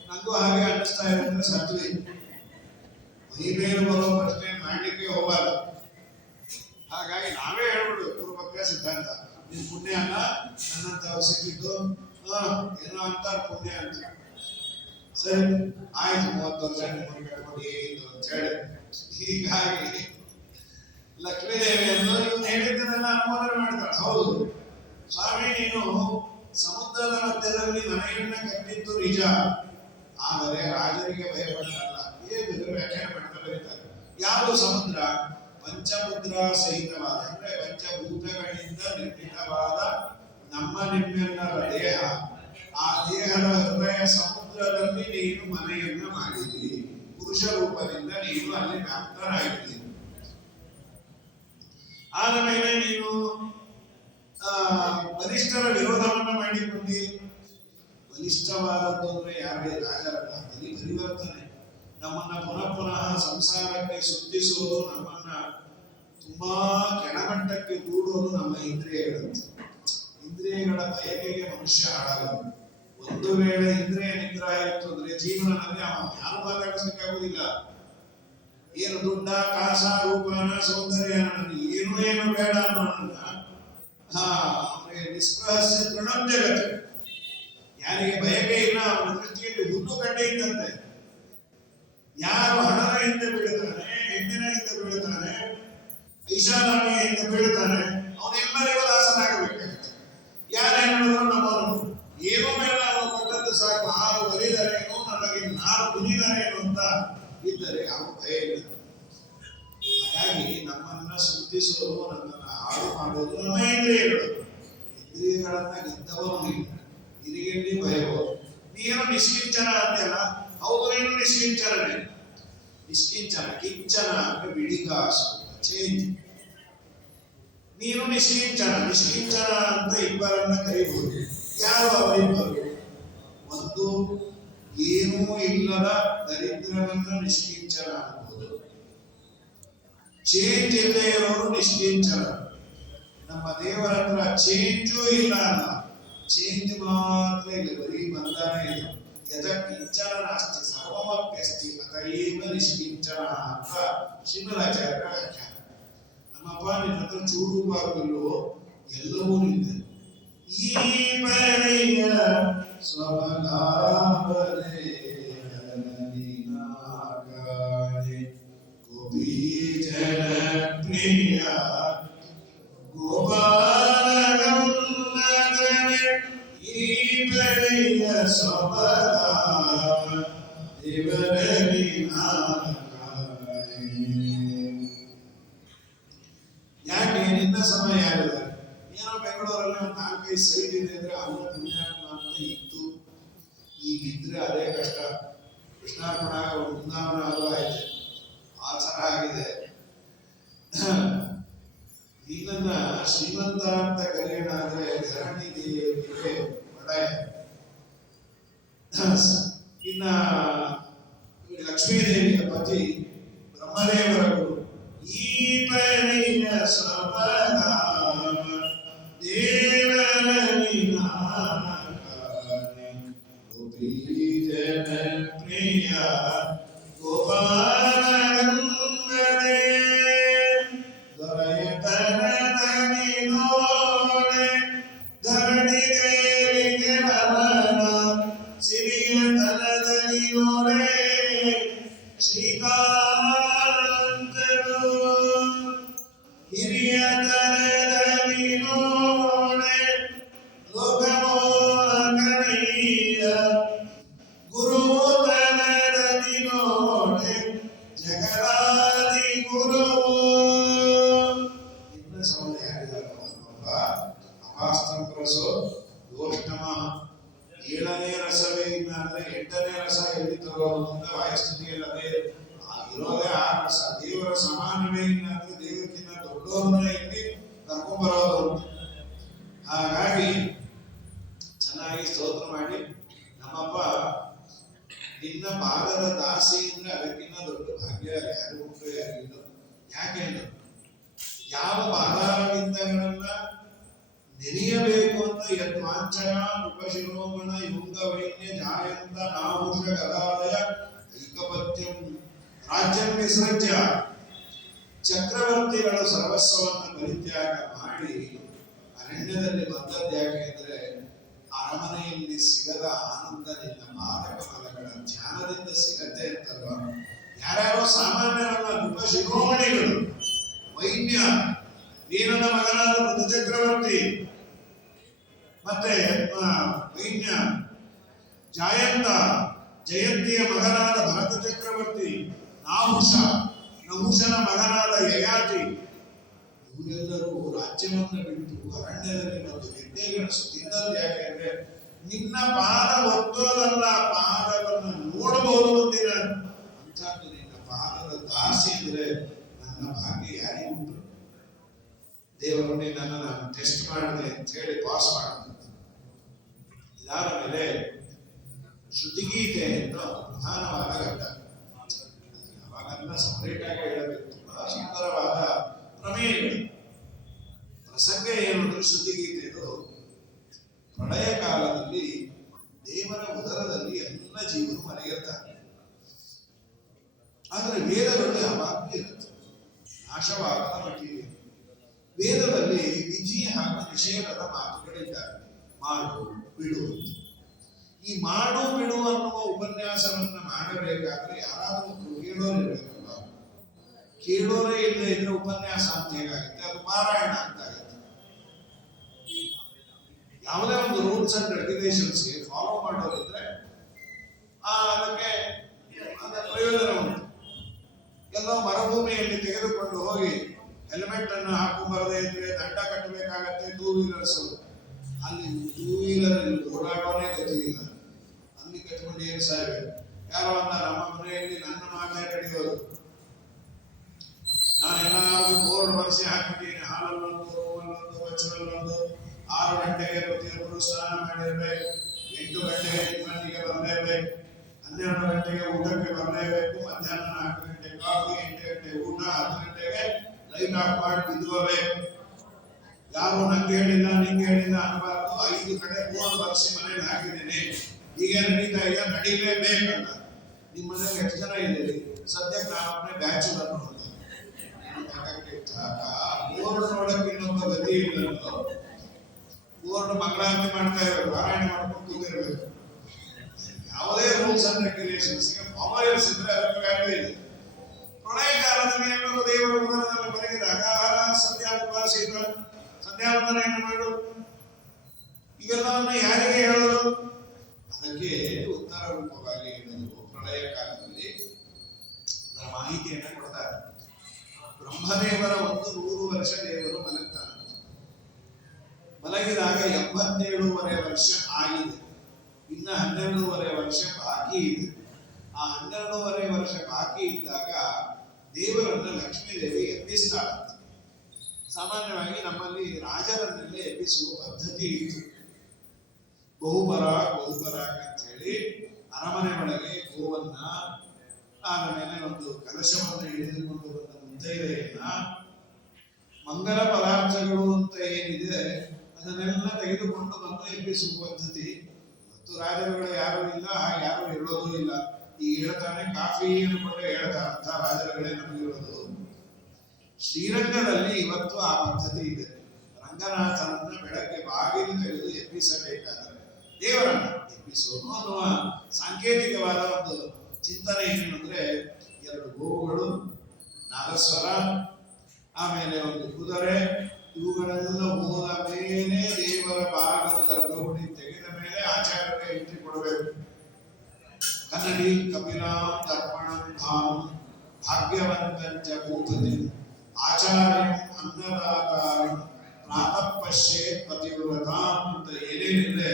ನಂಗೂ ಹಾಗೆ ಅನ್ನಿಸ್ತಾ ಇರೋದ್ರೆ ಸತ್ವಿ ಮೈ ಮೇಲೆ ಬರೋ ಪ್ರಶ್ನೆ ಮಾಡ್ಲಿಕ್ಕೆ ಹೋಗಬಾರ್ದು. ಹಾಗಾಗಿ ನಾವೇ ಹೇಳ್ಬಿಡು ಪೂರ್ವಪಕ್ಷ ಸಿದ್ಧಾಂತ ನಿನ್ ಪುಣ್ಯ ಅಲ್ಲ ನನ್ನಂತ ಸಿಕ್ಕಿದ್ದು ಏನೋ ಅಂತ ಪುಣ್ಯ ಅಂತ. ಸರಿ ಆಯ್ತು 30 ವರ್ಷ ನಿಮ್ಮನ್ನು ಕಟ್ಕೊಂಡು ಹೇಗಿದ್ದು ಅಂತ ಹೇಳಿ ಹೀಗಾಗಿ ಲಕ್ಷ್ಮೀದೇವಿಯನ್ನು ಇವನು ಹೇಳಿದ್ದನ್ನೆಲ್ಲ ಅನುಮೋದನೆ ಮಾಡ್ತಾಳೆ. ಹೌದು ಸ್ವಾಮಿ ನೀನು ಸಮುದ್ರದ ಮಧ್ಯದಲ್ಲಿ ಮನೆಯನ್ನ ಕಟ್ಟಿದ್ದು ನಿಜ, ಆದರೆ ರಾಜರಿಗೆ ಭಯಪಟ್ಟಲ್ಲ. ಏನು ವ್ಯಾಖ್ಯಾನ ಮಾಡ್ತಾ ಬರೀತಾರೆ. ಯಾವುದು ಸಮುದ್ರ? ಪಂಚಮುದ್ರಾ ಸಹಿತವಾದ ಅಂದ್ರೆ ಪಂಚಭೂತಗಳಿಂದ ನಿರ್ಮಿತವಾದ ನಮ್ಮ ನಿಮ್ಮೆಲ್ಲರ ದೇಹ. ಆ ದೇಹದ ಹೃದಯ ಸಮುದ್ರದಲ್ಲಿ ನೀನು ಮನೆಯನ್ನ ಮಾಡಿದಿ. ಪುರುಷ ರೂಪದಿಂದ ನೀನು ಅಲ್ಲಿ ವ್ಯಾಪ್ತರಾಗಿದ್ದೀನಿ. ಆದ ಮೇಲೆ ನೀನು ವರಿಷ್ಠರ ವಿರೋಧವನ್ನ ಮಾಡಿಕೊಂಡಿ. ಬಲಿಷ್ಠವಾದದ್ದು ಅಂದ್ರೆ ಯಾರೇ ರಾಜರಲ್ಲ, ಬಲಿ ಪರಿವರ್ತನೆ. ನಮ್ಮನ್ನ ಪುನಃ ಸಂಸಾರಕ್ಕೆ ಸುತ್ತಿಸುವುದು, ನಮ್ಮನ್ನ ತುಂಬಾ ಕೆಳಮಟ್ಟಕ್ಕೆ ದೂಡುವುದು ನಮ್ಮ ಇಂದ್ರಿಯಗಳು. ಇಂದ್ರಿಯಗಳ ಬಯಕೆಗೆ ಮನುಷ್ಯ ಹಾಳಾಗದು. ಒಂದು ವೇಳೆ ಇಂದ್ರಿಯ ನಿಗ್ರಹ ಇತ್ತು ಅಂದ್ರೆ ಜೀವನದಲ್ಲಿ ಯಾರು ಮಾತಾಡಿಸಲಿಕ್ಕಾಗುವುದಿಲ್ಲ. ಏನು ದುಡ್ಡ ಕಾಸ ರೂಪನ ಸೌಂದರ್ಯ ಏನು ಬೇಡ ಅನ್ನೋಣ ನಿಸ್ಪೃಹಸ್ಯ ತೃಣಂ ಜಗತ್. ಯಾರಿಗೆ ಬಯಕೆ ಇಲ್ಲ ಅವನ ದೃಷ್ಟಿಯಲ್ಲಿ ಹುಲ್ಲು ಕಡ್ಡೆ ಇದ್ದಂತೆ. ಯಾರು ಹಣದ ಹಿಂದೆ ಬೀಳುತ್ತಾನೆ, ಹೆಣ್ಣಿನ ಹಿಂದೆ ಬೀಳುತ್ತಾನೆ, ಐಷಾರಾಮಿಯ ಹಿಂದೆ ಬೀಳುತ್ತಾನೆ, ಅವನೆಲ್ಲರಿಗೂ ದಾಸನಾಗಬೇಕಾಗುತ್ತೆ. ಯಾರೇನು ಹೇಳಿದ್ರು ನಮ್ಮವನು ಏನೋ ಬೇಡ ಅವನು ಕೊಟ್ಟದ್ದು ಸಾಕು. 6 ಬಲಿದರೇನು ನನಗೆ 4 ಕುನಿದರೇನು ಅಂತ ಇದ್ದರೆ ಅವನು ಭಯ ಇಲ್ಲ. ಹಾಗಾಗಿ ನಮ್ಮನ್ನ ಸುತ್ತಿಸುವುದು, ನಮ್ಮನ್ನ ಹಾಳು ಮಾಡುವುದು ನಮ್ಮ ಇಂದ್ರಿಯಗಳು. ಇಂದ್ರಿಯಗಳನ್ನ ಗೆದ್ದವರು ನೀವು, ನಿನಗೆಲ್ಲಿ ಭಯವೋ. ನೀನು ನಿಷ್ಕಿಂಚನ ಅಂತೆಲ್ಲ. ಹೌದು ನೀನು ನಿಷ್ಕಿಂಚನೇ. ನಿಷ್ಕಿಂಚನ ಕಿಂಚನ ಅಂದ್ರೆ ಬಿಡಿಗಾಸು, ಚೇಂಜ್. ನೀನು ನಿಷ್ಕಿಂಚನ. ನಿಷ್ಕಿಂಚನ ಅಂತ ಇಬ್ಬರನ್ನ ಕರೀಬಹುದು. ಯಾರು ಅವರಿಬ್ಬರು? ಒಂದು ಏನೂ ಇಲ್ಲದ ದರಿದ್ರನನ್ನ ನಿಷ್ಕಿಂಚನ ಅನ್ಬೋದು. ಚೇಂಜ್ ಇಲ್ಲದೆ ಇರೋರು ನಿಷ್ಕಿಂಚನ. ನಮ್ಮ ದೇವರ ಹತ್ರ ಚೇಂಜೂ ಇಲ್ಲ ಅಲ್ಲ, ಚೇಂಜ್ ಮಾತ್ರ ಇಲ್ಲ, ಬರೀ ಬಂದಾನೆ ಇಲ್ಲ. ಯಥಕಿಂಚನ ನಾಸ್ತಿ ಸರ್ವಮಪ್ಯಸ್ತಿ ಅತಏವ ನಿಷ್ಕಿಂಚನ ಅಂತ ಶ್ರೀಮದಾಚಾರ್ಯರ ವ್ಯಾಖ್ಯಾನ. ನಮ್ಮಪ್ಪ ನಿನ್ನ ಹತ್ರ ಚೂರು ಬಾಗಿಲ್ವೋ, ಎಲ್ಲವೂ ನಿಂದೆ. ಈ ಪರಿಯ ಸ್ವಭಾವನೆ ಗೋಪಿ ಜನಪ್ರಿಯ ಗೋಪಾಲಗೌರವನೆ ಈ ಪರಿಯ ಸ್ವಭಾವ ದೇವರಲ್ಲಿ ಯಾಕೆ ನಿನ್ನ ಸಮಯ ಯಾರಿದ್ದಾರೆ? ಏನೋ ಬೆಂಗಳೂರಲ್ಲಿ ಒಂದು 4-5 ಸೈಟ್ ಇದೆ ಅಂದ್ರೆ ಅವರ ಪುಣ್ಯಾತ್ಮ ಅಂತ ಇತ್ತು. ಈಗಿದ್ರೆ ಅದೇ ಕಷ್ಟ. ಕೃಷ್ಣಾರ್ಪಣ ವೃಂದಾವನ ಅದು ಆಯ್ತು, ಆ ಥರ ಆಗಿದೆ. ಇದನ್ನ ಶ್ರೀಮಂತ ಅಂತ ಕರೆಯೋಣಾದ್ರೆ ಧರಣಿ ದೇವಿಗೆ ಒಡೆಯ. ಇನ್ನ ಲಕ್ಷ್ಮೀದೇವಿಯ ಪತಿ ಬ್ರಹ್ಮದೇವರ ಗುರು. ಈ ಪರಿಯ ಸ್ವಭಾವ ದೇವರಲ್ಲಿ ಗೋಪಿ ಜನಪ್ರಿಯ ಗೋಪಾಲಗಂಗನೇ ದೊರೆಯತನದಲ್ಲಿ ನೋಡೆ ಧರಣಿ ದೇವಿಗೆ ನಮನ ಸಿರಿಯ ತನದಲ್ಲಿ ನೋಡೆ ಶ್ರೀಕಾಂತನು ಹಿರಿಯ ತನದಲ್ಲಿ ನೋಡೆ ಲೋಕಮೋಹಕನೀಯ ಗುರುತನದಲ್ಲಿ ನೋಡೆ ಜಗದಾದಿ ಗುರು. ಇನ್ನ ಸಮಯ ಅಪಾಸ್ತಂಪ್ರಸೋ ಯೋಷ್ಟಮ 7ನೇ ರಸವೇ ಇಲ್ಲ ಅಂದ್ರೆ 8ನೇ ರಸ ಎಲ್ಲಿ ತರೋದು ಅಂತ ವಾಯುಸ್ಥಿತಿಯಲ್ಲಿ ಅದೇ ಇರೋದೇ 6 ರಸ. ದೇವರ ಸಮಾನವೇ ಇಲ್ಲ ಅಂದ್ರೆ ದೇವಕ್ಕಿಂತ ದೊಡ್ಡವರನ್ನ ಇಲ್ಲಿ ಕರ್ಕೊಂಡ್ಬರೋದು. ಹಾಗಾಗಿ ಚೆನ್ನಾಗಿ ಸ್ತೋತ್ರ ಮಾಡಿ, ನಮ್ಮಪ್ಪ ನಿನ್ನ ಪಾದದ ದಾಸಿ ಅಂದ್ರೆ ಅದಕ್ಕಿಂತ ದೊಡ್ಡ ಭಾಗ್ಯ ಯಾರು ಉಂಟು ಯಾರಿಗಿಲ್ಲ. ಯಾಕೆ ಅಂದ್ರೆ ಯಾವ ಪಾದಾರವಿಂದಗಳನ್ನ ನೆನೆಯಬೇಕು ಅಂತ ಯದ್ವಾಂಚನ ನೃಪಶಿರೋಮಣ ಯುಂಗ ವೈನ್ಯ ಜಾಯಂತ ನಾಹುಷ ಗದಾಲಯ ಐಕಪತ್ಯಂ ರಾಜ್ಯಂ ವಿಸೃಜ್ಯ ಚಕ್ರವರ್ತಿಗಳು ಸರ್ವಸ್ವವನ್ನು ಪರಿತ್ಯಾಗ ಮಾಡಿ ಅರಣ್ಯದಲ್ಲಿ ಬಂದದ್ಯಾಕೆ ಅಂದ್ರೆ ಅರಮನೆಯಲ್ಲಿ ಸಿಗದ ಆನಂದ ನಿನ್ನ ಮಾದಕ ಫಲಗಳ ಧ್ಯಾನದಿಂದ ಸಿಗತ್ತೆ ಅಂತಲ್ವಾ. ಯಾರ್ಯಾರೋ ಸಾಮಾನ್ಯರಲ್ಲ, ನೃಪಶಿರೋಮಣಿಗಳು, ವೈನ್ಯ ವೀರನ ಮಗನಾದ ಮೃತ ಚಕ್ರವರ್ತಿ, ಮತ್ತೆ ವೈನ್ಯ ಜಾಯಂತ ಜಯಂತಿಯ ಮಗನಾದ ಭರತ ಚಕ್ರವರ್ತಿ, ನಹುಷನ ಮಗನಾದ ಯಯಾತಿ, ಇವರೆಲ್ಲರೂ ರಾಜ್ಯವನ್ನು ಬಿಟ್ಟು ಅರಣ್ಯದಲ್ಲಿ ಬಂದು ಗೆಡ್ಡೆಗೆಣಸು ತಿನ್ನದು. ಯಾಕೆ ಅಂದ್ರೆ ನಿನ್ನ ಪಾದ ಒತ್ತೋದಲ್ಲ, ಪಾದವನ್ನು ನೋಡಬಹುದು ಮುಂದಿನ ಅಂತ. ನಿನ್ನ ಪಾದದ ದಾಸಿ ಅಂದ್ರೆ ನನ್ನ ಭಾಗ್ಯ ಯಾರಿಗುಂಟು? ದೇವರು ನಿನ್ನನ್ನು ನಾನು ಟೆಸ್ಟ್ ಮಾಡಿದೆ ಅಂತ ಹೇಳಿ ಪಾಸ್ ಮಾಡಿದೆ. ಇದಾದ ಮೇಲೆ ಶ್ರುತಿಗೀತೆ ಅಂತ ಪ್ರಧಾನವಾದ ಘಟ್ಟ. ಅವಾಗೆಲ್ಲ ಸಪರೇಟ್ ಆಗಿ ಹೇಳಬೇಕು. ತುಂಬಾ ಸುಂದರವಾದ ಪ್ರಮೇಯಗಳು. ಪ್ರಸಂಗ ಏನು ಅಂದ್ರೆ ಶ್ರುತಿಗೀತೆ ಇದು ಪ್ರಳಯ ಕಾಲದಲ್ಲಿ ದೇವರ ಉದರದಲ್ಲಿ ಎಲ್ಲ ಜೀವನು ಮಲಗಿರ್ತಾರೆ. ಆದರೆ ವೇದಗಳು ಯಾವಾಗಲೂ ಇರುತ್ತೆ, ನಾಶವಾಗದ ಮಟ್ಟಿಗೆ. ವೇದದಲ್ಲಿ ವಿಧಿ ಹಾಗೂ ನಿಷೇಧದ ಮಾತುಗಳಿದ್ದಾವೆ. ಮಾಡು ಬಿಡು. ಈ ಮಾಡು ಬಿಡು ಅನ್ನುವ ಉಪನ್ಯಾಸವನ್ನ ಮಾಡಬೇಕಾದ್ರೆ ಯಾರಾದ್ರೂ ಕೇಳೋರಿರ್ಬೇಕಲ್ಲ. ಕೇಳೋರೇ ಇಲ್ಲದೆ ಇದ್ರೆ ಉಪನ್ಯಾಸ ಅಂತ ಹೇಗಾಗುತ್ತೆ? ಅದು ಪಾರಾಯಣ ಅಂತ ಆಗುತ್ತೆ. ಯಾವುದೇ ಒಂದು ರೂಲ್ಸ್ ಅಂಡ್ ರೆಗ್ಯುಲೇಷನ್ಸ್ಗೆ ಫಾಲೋ ಮಾಡೋರಿದ್ರೆ ಅದಕ್ಕೆ ಪ್ರಯೋಜನ ಉಂಟು. ಎಲ್ಲೋ ಮರುಭೂಮಿಯಲ್ಲಿ ತೆಗೆದುಕೊಂಡು ಹೋಗಿ ಹೆಲ್ಮೆಟ್ ಅನ್ನು ಹಾಕೊಂಡ್ಬರದೇ ಇದ್ರೆ ದಂಡ ಕಟ್ಟಬೇಕಾಗತ್ತೆ. 2 ವೀಲರ್ಸ್ ಅಲ್ಲಿ 2 ವೀಲರ್ ಓಡಾಡೋನೇ ಗತಿ ಇಲ್ಲ, ಅಲ್ಲಿ ಕಟ್ಕೊಂಡು ಏನು ಸಾಯ್ಬೇಕು. ಯಾರೋ ಅಂದ, ನಮ್ಮ ಮನೆಯಲ್ಲಿ ನನ್ನ ಮಾತೇ ನಡೆಯೋದು. ನಾನೆಲ್ಲಾದ್ರೂ ಬೋರ್ಡ್ ಬರೆಸಿ ಹಾಕ್ಬಿಟ್ಟಿದ್ದೀನಿ, ಹಾಲಲ್ಲೊಂದು, ರೂಮಲ್ಲೊಂದು, ವಚನಲ್ಲೊಂದು. 6 ಗಂಟೆಗೆ ಪ್ರತಿಯೊಬ್ಬರು ಸ್ನಾನ ಮಾಡಿರ್ಬೇಕು, 8 ಗಂಟೆಗೆ ಟಿಫನ್ನಿಗೆ ಬರಲೇಬೇಕು, 12 ಗಂಟೆಗೆ ಊಟಕ್ಕೆ ಬರಲೇಬೇಕು, ಮಧ್ಯಾಹ್ನ 4 ಗಂಟೆ ಕಾಫಿ, 8 ಗಂಟೆ ಊಟ, 10 ಗಂಟೆಗೆ ಲೈಟ್ ಆಫ್ ಮಾಡಿ ಬಿದ್ದುಕೋಬೇಕು. ಯಾರು ನಂಗೆ ಹೇಳಿಲ್ಲ ನಿಂಗೆ ಹೇಳಿಲ್ಲ ಅನ್ನಬಾರ್ದು. 5 ಕಡೆ 3 ವರ್ಷ ಮನೇಲಿ ಹಾಕಿದ್ದೀನಿ, ಈಗ ನಡೀತಾ ಇದೆ, ನಡೀಲೇಬೇಕಂತ. ನಿಮ್ಮ ಮನೇಲಿ ಎಷ್ಟು ಜನ ಇದ್ದೀರಿ? ಸದ್ಯಕ್ಕೆ ನಾವೊಬ್ಬನೇ ಬ್ಯಾಚುಲರ್ ಬೋರ್ಡ್ ನೋಡಕ್ಕೆ ಇನ್ನೊಬ್ಬ ಗತಿ ಇಲ್ಲ. ಬೋರ್ಡ್ ಮಂಗಳಾರತಿ ಮಾಡ್ತಾ ಇರಬೇಕು, ಪಾರಾಯಣ ಮಾಡ್ಕೊಂಡು ಕೂತಿರ್ಬೇಕು. ಯಾವುದೇ ರೂಲ್ಸ್ ಅಂಡ್ ರೆಗ್ಯುಲೇಷನ್ಸ್ ಮೊಬೈಲ್ಸ್ ಇದ್ರೆ ಅದಕ್ಕೆ ವ್ಯಾಲ್ಯೂ ಇದೆ. ಪ್ರಳಯ ಕಾಲದಲ್ಲಿ ಎಲ್ಲರೂ ದೇವರ ಉದರದಲ್ಲಿ ಬರೆಗಿದಾಗ ಸಂಧ್ಯಾ ಉಪವಾಸಿತ ಸಂಧ್ಯಾ ವಂದನೆಯನ್ನು ಮಾಡು, ಇವೆಲ್ಲವನ್ನ ಯಾರಿಗೆ ಹೇಳೋದು? ಅದಕ್ಕೆ ಉತ್ತರ ರೂಪವಾಗಿ ಹೇಳೋದು ಪ್ರಳಯ ಕಾಲದಲ್ಲಿ ಅದರ ಮಾಹಿತಿಯನ್ನು ಕೊಡ್ತಾರೆ. ಬ್ರಹ್ಮದೇವರ 100 ವರ್ಷ ದೇವರು ಮಲಗ್ತಾನೆ. ಮಲಗಿದಾಗ 87.5 ವರ್ಷ ಆಗಿದೆ, ಇನ್ನ 12.5 ವರ್ಷ ಬಾಕಿ ಇದೆ. ಆ 12.5 ವರ್ಷ ಬಾಕಿ ಇದ್ದಾಗ ದೇವರನ್ನು ಲಕ್ಷ್ಮೀದೇವಿ ಎಬ್ಬಿಸ್ತಾಳಂತೆ. ಸಾಮಾನ್ಯವಾಗಿ ನಮ್ಮಲ್ಲಿ ರಾಜರನ್ನೆಲ್ಲ ಎಬ್ಬಿಸುವ ಪದ್ಧತಿ ಇತ್ತು. ಬಹುಪರಾಕ್ ಅಂತ ಹೇಳಿ ಅರಮನೆ ಒಳಗೆ ಗೋವನ್ನ, ಆಮೇಲೆ ಒಂದು ಕಲಶವನ್ನು ಹಿಡಿದುಕೊಂಡು ಬಂದ ಮುತ್ತೈದೆಯನ್ನ, ಮಂಗಲ ಪದಾರ್ಥಗಳು ಅಂತ ಏನಿದೆ ಅದನ್ನೆಲ್ಲ ತೆಗೆದುಕೊಂಡು ಬಂದು ಎಬ್ಬಿಸುವ ಪದ್ಧತಿ. ಮತ್ತು ರಾಜರುಗಳು ಯಾರು ಇಲ್ಲ, ಯಾರು ಹೇಳೋದು ಇಲ್ಲ. ಈಗ ಹೇಳ್ತಾನೆ ಕಾಫಿ ಅನ್ಕೊಂಡೆ ಹೇಳ್ತಾರಂತ ರಾಜರುಗಳೇ ನಮಗಿರೋದು. ಶ್ರೀರಂಗದಲ್ಲಿ ಇವತ್ತು ಆ ಪದ್ಧತಿ ಇದೆ. ರಂಗನಾಥನನ್ನ ಬೆಳಗ್ಗೆ ಬಾಗಿಲು ತೆಗೆದು ಎಬ್ಬಿಸಬೇಕಾದರೆ ದೇವರನ್ನ ಎಬ್ಬಿಸೋದು ಅನ್ನುವ ಸಾಂಕೇತಿಕವಾದ ಒಂದು ಚಿಂತನೆ ಏನು ಅಂದ್ರೆ, 2 ಗೋವುಗಳು, ನಾಗಸ್ವರ, ಆಮೇಲೆ ಒಂದು ಕುದುರೆ, ಇವುಗಳೆಲ್ಲ ಹೋದ ಮೇಲೆ ದೇವರ ಭಾಗದ ಗರ್ಭಗುಡಿ ತೆಗೆದ ಮೇಲೆ ಆಚಾರ್ಯರಿಗೆ ಎಂಟ್ರಿ ಕೊಡಬೇಕು. ಕನ್ನಡಿ ಕಪಿಲಾಂ ದರ್ಪಣಂ ಧಾಮ್ ಭಾಗ್ಯವಂತಂಚ ಭೂತತಿ ಆಚಾರ್ಯಂ ಅನ್ನದಾತಾರಂ ಪ್ರಾತಃ ಪಶ್ಯೇತ್ ಪತಿವ್ರತಾಂ ಅಂತ ಏನೇನಿದೆ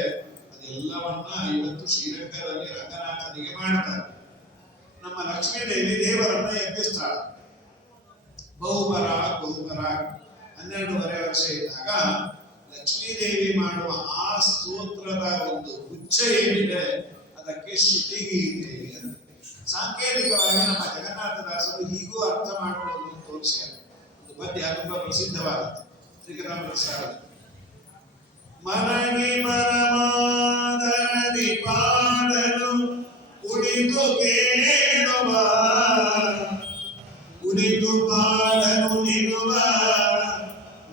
ಅದೆಲ್ಲವನ್ನ ಇವತ್ತು ಶ್ರೀರಂಗದಲ್ಲಿ ರಂಗನಾಥನಿಗೆ ಮಾಡ್ತಾರೆ. ನಮ್ಮ ಲಕ್ಷ್ಮೀದೇವಿ ದೇವರನ್ನ ಎಬ್ಬಿಸ್ತಾಳೆ. ಬಹುಪರಾಕ್ 12.5 ವರ್ಷ ಇದ್ದಾಗ ಲಕ್ಷ್ಮೀದೇವಿ ಮಾಡುವ ಆ ಸ್ತೋತ್ರದ ಒಂದು ಗುಚ್ಛ ಏನಿದೆ ಅದಕ್ಕೆ ಶ್ರುತಿಗೀತೆ. ಸಾಂಕೇತಿಕವಾಗಿ ನಮ್ಮ ಜಗನ್ನಾಥದಾಸರು ಹೀಗೂ ಅರ್ಥ ಮಾಡುವುದು ತೋರಿಸ್ಯಾರ. ಒಂದು ಪದ್ಯ ತುಂಬಾ ಪ್ರಸಿದ್ಧವಾದದ್ದು ಶ್ರೀಕರಾಮಕೃಷ್ಣ. ಮನಗಿ ಮನಮಾದರದಿ ಪಾಡಲು ಕುಳಿತು ಕೇಳುವ, ಕುಳಿತು ಪಾಡಲು ನಿಲ್ಲುವ,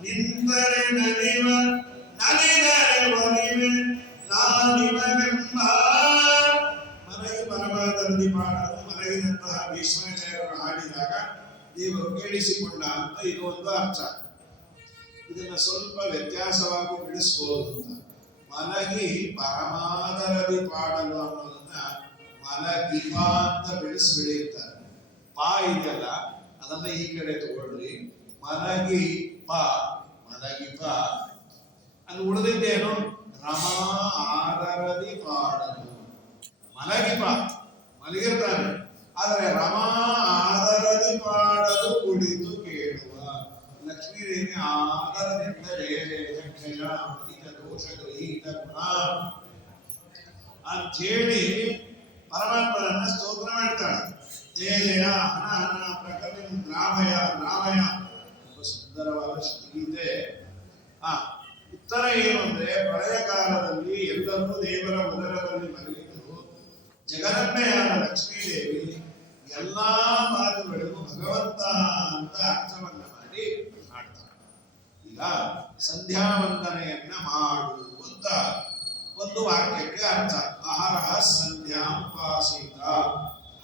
ನಿಂತರೆ ನಲಿವ, ನಲಿದರೆ ಒಲಿವೆ ನಾನಿಮಗೆಂಬ. ಮನಗಿ ಮನಮಾದರದಿ ಪಾಡಲು, ಮನಗಿದಂತಹ ಭೀಷ್ಮಾಚಾರ್ಯರು ಹಾಡಿದಾಗ ದೇವರು ಕೇಳಿಸಿಕೊಂಡ ಅಂತ ಇದು ಒಂದು ಅರ್ಥ. ಇದನ್ನ ಸ್ವಲ್ಪ ವ್ಯತ್ಯಾಸವಾಗಿ ಬಿಡಿಸಬಹುದು ಅಂತ. ಮಲಗಿ ಪರಮಾದರದಿ ಪಾಡಲು ಅನ್ನೋದನ್ನ ಮಲಗಿಪ ಅಂತ ಬಿಡಿಸ್ಬಿಡಿರ್ತಾರೆ. ಪಾ ಇದೆಯಲ್ಲ ಅದನ್ನ ಈ ಕಡೆ ತಗೊಳ್ರಿ, ಮಲಗಿ ಪ, ಮಲಗಿಪ. ಅದು ಉಳಿದಿದ್ದೇನು? ರಮಾ ಆದರದಿ ಪಾಡಲು. ಮಲಗಿಪ ಮಲಗಿರ್ತಾನೆ, ಆದರೆ ರಮಾ ಆದರದಿ ಪಾಡಲು ಕುಳಿತು ಕೇಳುವ. ಲಕ್ಷ್ಮೀದೇವಿ ಆದರದಿಂದ ಜಯ ಜಯ ಕ್ಷಯ ಅಧಿಕ ದೋಷ ಗೃಹೀತ ಗುಣ ಅಂಥೇಳಿ ಪರಮಾತ್ಮನನ್ನ ಸ್ತೋತ್ರ ಮಾಡ್ತಾಳೆ. ಜಯ ಜಯ ಹಣ ಹಣ ಪ್ರಕೃತಿ ದ್ರಾವಯ ದ್ರಾವಯ. ತುಂಬ ಸುಂದರವಾದ ಶ್ರುತಿಗೀತೆ. ಉತ್ತರ ಏನು ಅಂದ್ರೆ, ಪ್ರಳಯ ಕಾಲದಲ್ಲಿ ಎಲ್ಲರೂ ದೇವರ ಉದರದಲ್ಲಿ ಮಲಗಿದರು. ಜಗದನ್ನೆಯಾದ ಲಕ್ಷ್ಮೀದೇವಿ ಎಲ್ಲಾ ಮಾತುಗಳಿಗೂ ಭಗವಂತ ಅಂತ ಅರ್ಥವನ್ನ ಮಾಡಿ ಮಾಡ್ತಾಳೆ. ಈಗ ಸಂಧ್ಯಾ ವಂದನೆಯನ್ನ ಮಾಡು ಅಂತ ಒಂದು ವಾಕ್ಯಕ್ಕೆ ಅರ್ಥ. ಅಹರಹ ಸಂಧ್ಯಾ ಉಪಾಸಿತ,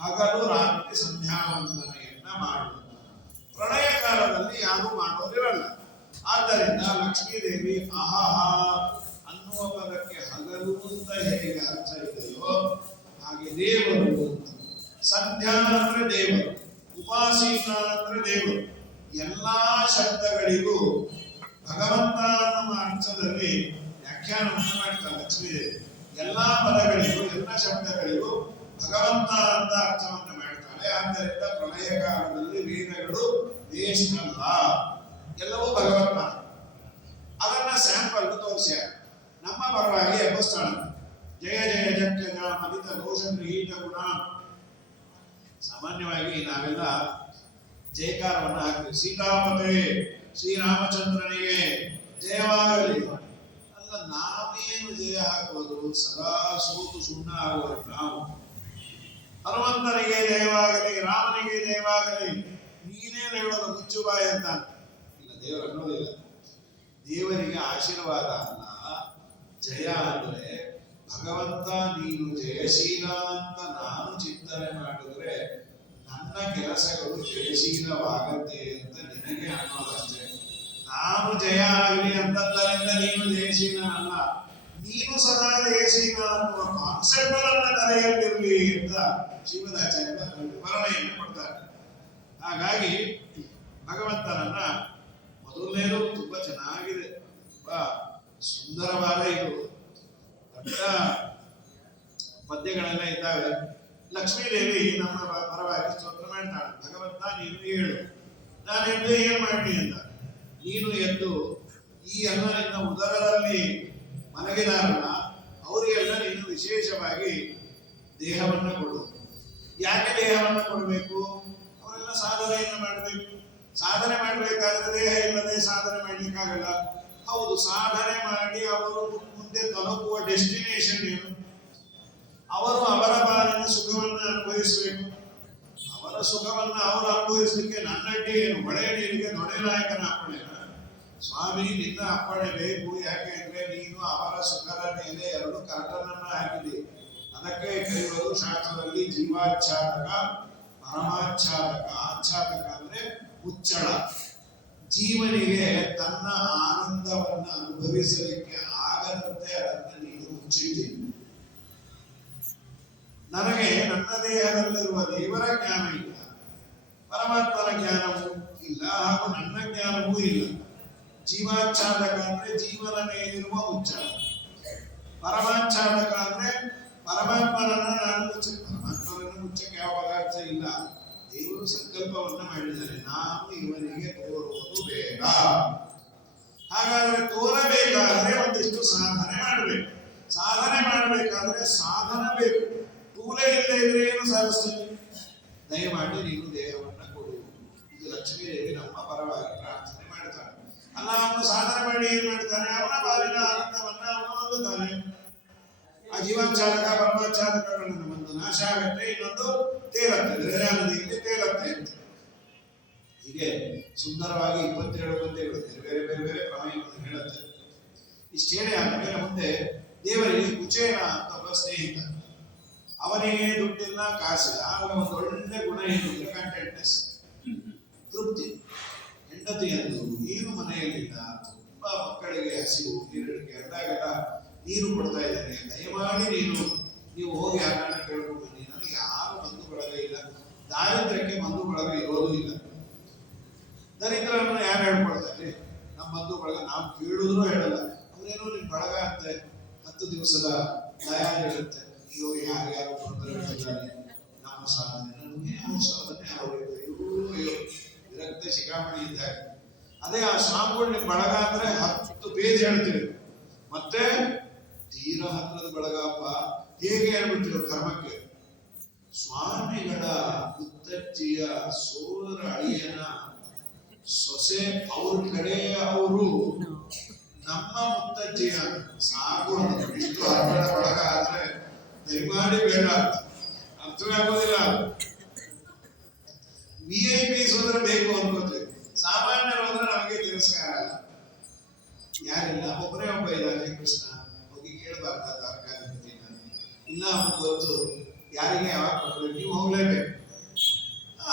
ಹಗಲು ರಾತ್ರಿ ಸಂಧ್ಯಾ ವಂದನೆಯನ್ನ ಮಾಡು. ಪ್ರಳಯ ಕಾಲದಲ್ಲಿ ಯಾರು ಮಾಡೋದಿರಲ್ಲ. ಆದ್ದರಿಂದ ಲಕ್ಷ್ಮೀದೇವಿ ಅಹಹ ಅನ್ನುವ ಪದಕ್ಕೆ ಹಗಲು ಅಂತ ಹೇಗೆ ಅರ್ಥ ಇದೆಯೋ ಹಾಗೆ ದೇವರು. ಸಂಧ್ಯಾ ಅಂದ್ರೆ ದೇವರು, ಉಪಾಸಿತ ಅಂದ್ರೆ ದೇವರು. ಎಲ್ಲಾ ಶಬ್ದಗಳಿಗೂ ಭಗವಂತ ಅನ್ನುವ ಅರ್ಥದಲ್ಲಿ ವ್ಯಾಖ್ಯಾನವನ್ನು ಮಾಡ್ತಾರೆ ಲಕ್ಷ್ಮೀದೇವಿ. ಎಲ್ಲಾ ಪದಗಳಿಗೂ ಎಲ್ಲ ಶಬ್ದಗಳಿಗೂ ಭಗವಂತ ಅಂತ ಅರ್ಥವನ್ನು ಮಾಡ್ತಾಳೆ. ಆದ್ದರಿಂದ ಪ್ರಳಯ ಕಾಲದಲ್ಲಿ ವೇದಗಳು ವೇಸ್ಟ್ ಅಲ್ಲ, ಎಲ್ಲವೂ ಭಗವಂತ. ಅದನ್ನ ಸ್ಯಾಂಪಲ್ ತೋರಿಸ್ಯಾರ. ನಮ್ಮ ಪರವಾಗಿ ಎಬ್ಬಿಸ್ತಾಳ. ಜಯ ಜಯ ಜಗ್ಗಜ ಮದಿತ ದೋಷ ಗೃಹೀತ ಗುಣ. ಸಾಮಾನ್ಯವಾಗಿ ನಾವೆಲ್ಲ ಜಯಕಾರವನ್ನು ಹಾಕ್ತೀವಿ. ಸೀತಾಪತೆ ಶ್ರೀರಾಮಚಂದ್ರನಿಗೆ ಜಯವಾಗಲಿ. ಅಲ್ಲ, ನಾವೇನು ಜಯ ಹಾಕೋದು? ಸದಾ ಸೋತು ಸುಣ್ಣ ಆಗುವರು ನಾವು. ಹನುಮಂತನಿಗೆ ಜಯವಾಗಲಿ, ರಾಮನಿಗೆ ಜಯವಾಗಲಿ, ನೀನೇನು ಹೇಳೋದು ಮುಚ್ಚುಬಾಯಿ ಅಂತ. ಇಲ್ಲ, ದೇವರು ಅನ್ನೋದಿಲ್ಲ. ದೇವರಿಗೆ ಆಶೀರ್ವಾದ ಅಲ್ಲ, ಜಯ ಅಂದ್ರೆ ಭಗವಂತ ನೀನು ಜಯಶೀಲ ಅಂತ ನಾನು ಚಿಂತನೆ ಮಾಡಿದ್ರೆ ನನ್ನ ಕೆಲಸಗಳು ಜಯಶೀಲವಾಗತ್ತೆ ಅಂತ ನಿನಗೆ ಅನ್ನೋದಷ್ಟೇ. ನಾನು ಜಯ ಆಗಲಿ ಅಂತದ್ದರಿಂದ ನೀನು ಜಯಶೀಲ ಅಲ್ಲ, ನೀನು ಸದಾ ಜಯಶೀಲ ಅನ್ನುವ ಕಾನ್ಸೆಪ್ಟ್ ನನ್ನ ತಲೆಯಲ್ಲಿರಲಿ ಅಂತ ಶ್ರೀಮದಾಚಾರ್ಯ ವಿವರಣೆಯನ್ನು ಕೊಡ್ತಾರೆ. ಹಾಗಾಗಿ ಭಗವಂತನನ್ನ ಮೊದಲನೇದು ತುಂಬಾ ಚೆನ್ನಾಗಿದೆ, ತುಂಬಾ ಸುಂದರವಾದ ಇದು ದೊಡ್ಡ ಪದ್ಯಗಳೆಲ್ಲ ಇದ್ದಾವೆ. ಲಕ್ಷ್ಮೀದೇವಿ ನಮ್ಮ ಪರವಾಗಿ ಸ್ತೋತ್ರ ಮಾಡ್ತಾಳೆ. ಭಗವಂತ ನೀನು ಹೇಳು, ನಾನು ಎದ್ದು ಏನ್ ಮಾಡ್ತೀನಿ ಅಂತ. ನೀನು ಎದ್ದು ಈ ಎಲ್ಲ ನಿನ್ನ ಉದರದಲ್ಲಿ ಮಲಗಿದಾರಲ್ಲ ಅವರಿಗೆಲ್ಲ ನೀನು ವಿಶೇಷವಾಗಿ ದೇಹವನ್ನು ಕೊಡು. ಯಾಕೆ ದೇಹವನ್ನು ಕೊಡಬೇಕು? ಅವರೆಲ್ಲ ಸಾಧನೆಯನ್ನು ಮಾಡಬೇಕು. ಸಾಧನೆ ಮಾಡಬೇಕಾದ್ರೆ ದೇಹ ಇಲ್ಲದೆ ಸಾಧನೆ ಮಾಡ್ಲಿಕ್ಕಾಗಲ್ಲ. ಹೌದು, ಸಾಧನೆ ಮಾಡಿ ಅವರು ಮುಂದೆ ತಲುಪುವ ಡೆಸ್ಟಿನೇಷನ್ ಏನು? ಅವರು ಅವರ ಪಾಲಿನ ಸುಖವನ್ನು ಅನುಭವಿಸಬೇಕು. ಅವರ ಸುಖವನ್ನು ಅವರು ಅನುಭವಿಸಲಿಕ್ಕೆ ನನ್ನಡ್ಡಿ ಏನು? ಹೊಳೆ ನೀರಿಗೆ ದೊಡೆನಾಯಕನ ಅಪ್ಪಣೆ. ಸ್ವಾಮಿ, ನಿನ್ನ ಅಪ್ಪಣೆ ಬೇಕು. ಯಾಕೆ ಅಂದ್ರೆ ನೀನು ಅವರ ಸುಖದ ಮೇಲೆ ಎರಡು ಕರ್ಟನನ್ನ ಹಾಕಿದೆ. ಅದಕ್ಕೆ ಕರೆಯುವುದು ಶಾಸ್ತ್ರದಲ್ಲಿ ಜೀವಾಚ್ಛಾದಕ, ಪರಮಾಚ್ಛಾದಕ. ಆಚ್ಛಾದಕ ಅಂದ್ರೆ ಮುಚ್ಚಳ. ಜೀವನಿಗೆ ತನ್ನ ಆನಂದವನ್ನು ಅನುಭವಿಸಲಿಕ್ಕೆ ಆಗದಂತೆ ಅದನ್ನು ನೀನು ಮುಚ್ಚಿದ್ದೀನಿ. ನನಗೆ ನನ್ನ ದೇಹದಲ್ಲಿರುವ ದೇವರ ಜ್ಞಾನ ಇಲ್ಲ, ಪರಮಾತ್ಮನ ಜ್ಞಾನವೂ ಇಲ್ಲ, ಹಾಗೂ ನನ್ನ ಜ್ಞಾನವೂ ಇಲ್ಲ. ಜೀವಾಚ್ಛಾದಕ ಅಂದ್ರೆ ಜೀವನ ಮೇಲಿರುವ ಮುಚ್ಚಳ. ಪರಮಾಚ್ಛಾದಕ ಅಂದ್ರೆ ಪರಮಾತ್ಮನನ್ನ ನಾನು ಪರಮಾತ್ಮನನ್ನು ಮುಚ್ಚಕ್ಕೆ ಯಾವ ಪದಾರ್ಥ ಇಲ್ಲ. ದೇವರು ಸಂಕಲ್ಪವನ್ನ ಮಾಡಿದ್ದಾರೆ, ನಾನು ಇವನಿಗೆ ತೋರುವುದು ಬೇಡ. ಹಾಗಾದ್ರೆ ತೋರಬೇಕಾದ್ರೆ ಒಂದಿಷ್ಟು ಸಾಧನೆ ಮಾಡಬೇಕು. ಸಾಧನೆ ಮಾಡಬೇಕಾದ್ರೆ ಸಾಧನ ಬೇಕು. ತೂಲೆ ಇಲ್ಲದೆ ಇದ್ರೆ ಏನು ಸಾಧಿಸ್ತೀನಿ? ದಯಮಾಡಿ ನೀನು ದೇಹವನ್ನ ಕೊಡು. ಇದು ಲಕ್ಷ್ಮೀದೇವಿ ನಮ್ಮ ಪರವಾಗಿ ಪ್ರಾರ್ಥನೆ ಮಾಡ್ತಾನೆ. ಅಲ್ಲ, ಅವನು ಸಾಧನೆ ಮಾಡಿ ಏನ್ ಮಾಡ್ತಾನೆ? ಅವನ ಪಾಲಿನ ಆನಂದವನ್ನ ಅವನು ಹೊಂದುತ್ತಾನೆ. ಆ ಜೀವಾಚ್ಛಾದಕ ಪರಮಾಚ್ಛಾದಕಗಳನ್ನು ಒಂದು ನಾಶ ಆಗತ್ತೆ, ಇನ್ನೊಂದು ತೇಲತ್ತೆ, ವಿರಜಾ ನದಿಯಲ್ಲಿ ತೇಲತ್ತೆ ಅಂತ. ಹೀಗೆ ಸುಂದರವಾಗಿ 27 ಪದ್ಯಗಳು ಬೇರೆ ಬೇರೆ ಬೇರೆ ಪ್ರಮೇಯವನ್ನು ಹೇಳುತ್ತೆ. ಇಷ್ಟೇನೆ ಆದ್ಮೇಲೆ ಮುಂದೆ ದೇವರಿಗೆ ಕುಚೇನ ಅಂತ ಒಬ್ಬ ಸ್ನೇಹಿತ. ಅವನಿಗೆ ದುಡ್ಡಿಲ್ಲ, ಕಾಸಿಲ್ಲ, ಅವನ ಒಂದು ಒಳ್ಳೆ ಗುಣ ಏನು ಅಂದ್ರೆ ಕಂಟೆಂಟ್ನೆಸ್, ತೃಪ್ತಿ. ಹೆಂಡತಿಯಂದು ಏನು ಮನೆಯಲ್ಲಿಲ್ಲ, ತುಂಬಾ ಮಕ್ಕಳಿಗೆ ಹಸಿವು, ನೀರಿಡಿಕೆ ಅಂದಾಗೆಲ್ಲ ನೀರು ಕೊಡ್ತಾ ಇದ್ದೇನೆ, ದಯಮಾಡಿ ನೀವು ಹೋಗಿ ಆಗಾಣ ಕೇಳ್ಕೊಂಡು ಬನ್ನಿ. ನನಗೆ ಯಾರು ಬಂಧು ಬಳಗ ಇಲ್ಲ, ದಾರಿದ್ರ್ಯಕ್ಕೆ ಬಂಧು ಬಳಗ ಇರೋದು ಇಲ್ಲ. ದರಿದ್ರವನ್ನು ಯಾರು ಹೇಳ್ಕೊಡ್ತಾರೆ? ನಮ್ಮ ಬಂಧು ಬಳಗ ನಾವು ಕೇಳಿದ್ರು ಹೇಳಲ್ಲ. ಅವರೇನೋ ನಿಮ್ ಬಳಗ ಅಂತೆ, 10 ದಿವಸದ ದಯಾ ಇರುತ್ತೆ. ಅಯ್ಯೋ, ಯಾರ್ಯಾರು ತೊಂದರೆ ಇಟ್ಟಿದ್ದಾರೆ, ನಮ್ಮ ಸಾಧನೆ ನಮಗೆ ಯಾವ ಸಾಧನೆ ಅಯ್ಯೋ ವಿರಕ್ತ ಶಿಖಾಮಣಿ ಇದ್ದಾಗ. ಅದೇ ಆ ಸ್ವಾಮಿಗಳು ನಿಮ್ ಬಳಗ ಅಂದ್ರೆ 10 ಪೇಜ್ ಹೇಳ್ತೀವಿ. ಮತ್ತೆ ತೀರ ಹತ್ರದ ಬಳಗಪ್ಪ ಹೇಗೆ ಹೇಳ್ಬಿಡ್ತೀವಿ ಕರ್ಮಕ್ಕೆ. ಸ್ವಾಮಿಗಳ ಮುತ್ತಜ್ಜಿಯ ಸೋದರ ಅಳಿಯನ ಸೊಸೆ ಅವ್ರ ಕಡೆ ಅವರು ನಮ್ಮ ಮುತ್ತಜ್ಜಿಯ ಸಾಕು. ಇಷ್ಟು ಹಬ್ಬದ ಬಳಗ ಆದ್ರೆ ದಯಮಾಡಿ ಬೇಡ, ಅರ್ಥವೇ ಆಗೋದಿಲ್ಲ. VIP ಹೋದ್ರೆ ಬೇಕು ಅನ್ಕೋತೀವಿ, ಸಾಮಾನ್ಯರು ಹೋದ್ರೆ ನಮಗೆ ತಿರಸ್ಕಾರ ಅಲ್ಲ. ಯಾರಿಲ್ಲ, ಒಬ್ಬರೇ ಒಬ್ಬ ಇದ್ದಾನೆ ಕೃಷ್ಣ, ಹೋಗಿ ಕೇಳಬಾರ್ದ ದ್ವಾರಕಾಧಿಪತಿನ? ಇಲ್ಲ, ಅವ್ನು ಗೊತ್ತು ಯಾರಿಗೆ ಯಾವಾಗ ಕೊಡ್ಬೇಕು, ನೀವು ಹೋಗ್ಲೇಬೇಕು.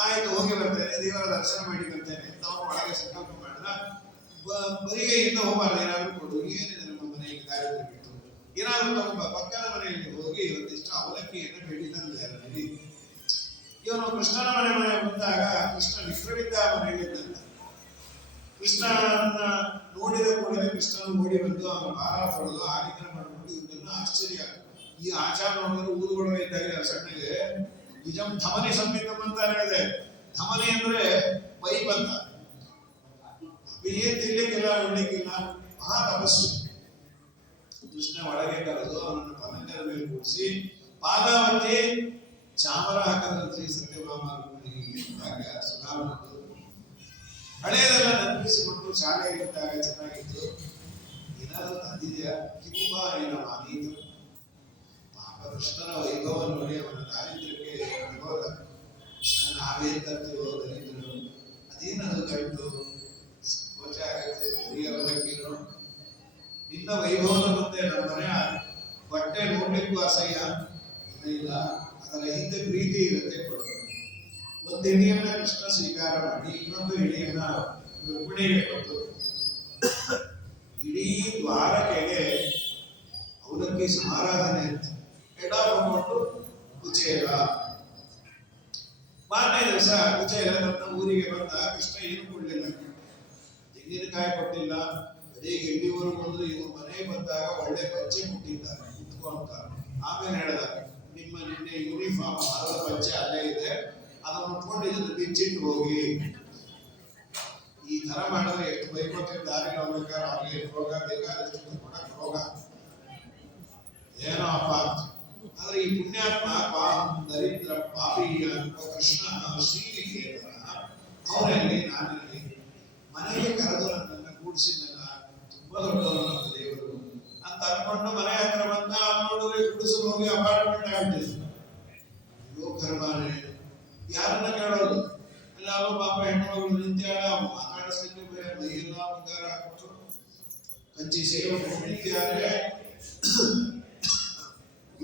ಆಯ್ತು, ಹೋಗಿ ಬರ್ತೇನೆ, ದೇವರ ದರ್ಶನ ಮಾಡಿ ಬರ್ತೇನೆ ಅಂತ ಅವನು ಒಳಗೆ ಸಂಕಲ್ಪ ಮಾಡಿದ. ಬರಿಗೆಯಿಂದ ಹೋಗಬಾರ್ದು, ಏನಾದ್ರು ಕೊಡು. ಏನಿದೆ ನಮ್ಮ ಮನೆಗೆ ದಾರಿದ್ರ್ಯ ಬಿಟ್ಟು, ಏನಾದ್ರು ತಗೊಂಬ. ಪಕ್ಕದ ಮನೆಯಲ್ಲಿ ಹೋಗಿ ಒಂದಿಷ್ಟು ಅವಲಕ್ಕಿಯನ್ನು ಬೇಡಿ ತಂದಿದ್ದಾರೆ. ಇವನು ಕೃಷ್ಣನ ಮನೆ ಬಂದಾಗ ಕೃಷ್ಣ ನಿದ್ರವಿದ್ದ ಮನೆಯಲ್ಲಿದ್ದಂತೆ. ಕೃಷ್ಣನ ನೋಡಿದ ಕೂಡಲೇ ಕೃಷ್ಣನು ಓಡಿ ಬಂದು ಅವನ ಭಾರ ತೊಳೆದು ಆಲಿಂಗನ ಮಾಡಿಕೊಂಡು ಇವನ್ನೆಲ್ಲ ಆಶ್ಚರ್ಯ. ಈ ಆಚಾರ ನೋಡಿದ್ರೆ ಊರುಗೊಳವೆ ಇದ್ದಾಗ ಸಣ್ಣಗೆ ನಿಜಂ ಧಮನಿ ಸಂಗೀತಂ ಅಂತ ಹೇಳಿದೆ. ಧಮನಿ ಅಂದ್ರೆ ಪೈಪ್ ಅಂತ. ಏನ್ ತಿನ್ಲಿಕ್ಕಿಲ್ಲ, ಉಳ್ಳಿಕ್ಕಿಲ್ಲ, ಮಹಾ ತಪಸ್ವಿ. ಕೃಷ್ಣ ಒಳಗೆ ಕರೆದು ಅವನನ್ನು ಪಲ್ಲಕ್ಕದ ಮೇಲೆ ಕೂರಿಸಿ ಪಾದಾವತಿ ಚಾಮರ ಹಾಕದಂತೆ ಸತ್ಯಭಾಮ ಸುಧಾಮನದ್ದು ಹಳೆಯದೆಲ್ಲ ನೆನಪಿಸಿಕೊಂಡು ಶಾಲೆಯಲ್ಲಿದ್ದಾಗ ಚೆನ್ನಾಗಿತ್ತು. ಏನಾದರೂ ತಂದಿದೆಯಾ ಕಿಂಬ ಏನ ಮಾನೀತು. ಪಾಪ ಕೃಷ್ಣನ ವೈಭವ ನೋಡಿ ಅವನ ದಾರಿದ್ರ್ಯಕ್ಕೆ ಅನುಭವ ನಾವೇ ತರ್ತೀವೋ ದರಿದ್ರರು ಅದೇನದು ಗಂಟು ಸಂಕೋಚ ಆಗುತ್ತೆ. ಬರೀ ಅವಲಕ್ಕಿರೋ ನಿನ್ನ ವೈಭವದ ಮುಂದೆ ನಮ್ಮ ಮನೆಯ ಬಟ್ಟೆ ನೋಡ್ಲಿಕ್ಕೂ ಅಸಹ್ಯ ಇಲ್ಲ. ಅದರ ಹಿಂದೆ ಪ್ರೀತಿ ಇರುತ್ತೆ ಕೊಡೋದು. ಒಂದು ಹಿಡಿಯನ್ನ ಕೃಷ್ಣ ಸ್ವೀಕಾರ ಮಾಡಿ ಇನ್ನೊಂದು ಹಿಡಿಯನ್ನ ರುಕ್ಮಿಣಿಗೆ ಕೊಟ್ಟು ಇಡೀ ದ್ವಾರಕೆಗೆ ಅವಲಕ್ಕಿ ಸಮಾರಾಧನೆ ಅಂತ ಎಡ ಹೋಗ್ಕೊಂಡು ಕುಚೇಲ. ಮಾರನೇ ದಿವಸ ಕುಚೇಲ ತನ್ನ ಊರಿಗೆ ಬಂದ. ಕೃಷ್ಣ ಏನು ಕೊಡ್ಲಿಲ್ಲ, ತೆಂಗಿನಕಾಯಿ ಕೊಟ್ಟಿಲ್ಲ. ಅದೇಗೆ ಎಲ್ಲಿವರೆಗೂ ಬಂದ್ರು ಇವರು ಮನೆಗೆ ಬಂದಾಗ ಒಳ್ಳೆ ಪಂಚೆ ಕೊಟ್ಟಿದ್ದಾರೆ ಕುತ್ಕೊಂತ. ಆಮೇಲೆ ಹೇಳ್ದ, ನಿಮ್ಮ ನಿನ್ನೆ ಯೂನಿಫಾರ್ಮ್ ಹರದ ಪಂಚೆ ಅಲ್ಲೇ ಇದೆ, ಅದನ್ನು ಉಟ್ಕೊಂಡು ಇದನ್ನು ಬಿಚ್ಚಿಟ್ಟು ಹೋಗಿ. ಈ ತರ ಮಾಡಿದ್ರೆ ಎಷ್ಟು ಬೈಕೋತೀವಿ ದಾರಿಗೆ ಹೋಗ್ಬೇಕಾದ್ರೆ ಅವ್ರಿಗೆ ರೋಗ ಬೇಕಾದಷ್ಟು ಕೊಡಕ್ ರೋಗ ಏನೋ ಅಪ್ಪ. ಆದ್ರೆ ಈ ಪುಣ್ಯಾತ್ಮ ದರಿದ್ರ ಪಾಪಿ ಕೃಷ್ಣ ಶ್ರೀನಿಕೇತನ ಅವರಲ್ಲಿ ನಾನಲ್ಲಿ ಮನೆಗೆ ಕರೆದು ನನ್ನನ್ನು ಕೂಡಿಸಿದ್ದಲ್ಲ ತುಂಬಾ ದೊಡ್ಡವರು ನಮ್ಮ ದೇವರು ಅಂತ ಅನ್ಕೊಂಡು ಮನೆ ಹತ್ರ ಬಂದ. ನೋಡಿದ್ರೆ ಗುಡಿಸಲು ಹೋಗಿ ಅಪಾರ್ಟ್ಮೆಂಟ್ ಆಗ್ತಿದ್ರು. ಕರ್ಮಾನೆ ಯಾರನ್ನ ಕೇಳೋದು ಎಲ್ಲಾರು ಪಾಪ ಹೆಣ್ಮಗಳು ನಿಂತ್ಯಾಳ ಮಾತಾಡಿಸ್ಲಿಕ್ಕೆ ಮೈಯೆಲ್ಲ ಬಂಗಾರ ಹಾಕ್ಬಿಟ್ಟು ಕಂಚಿ ಸೇವೆ ನಿಂತ್ಯಾರೆ.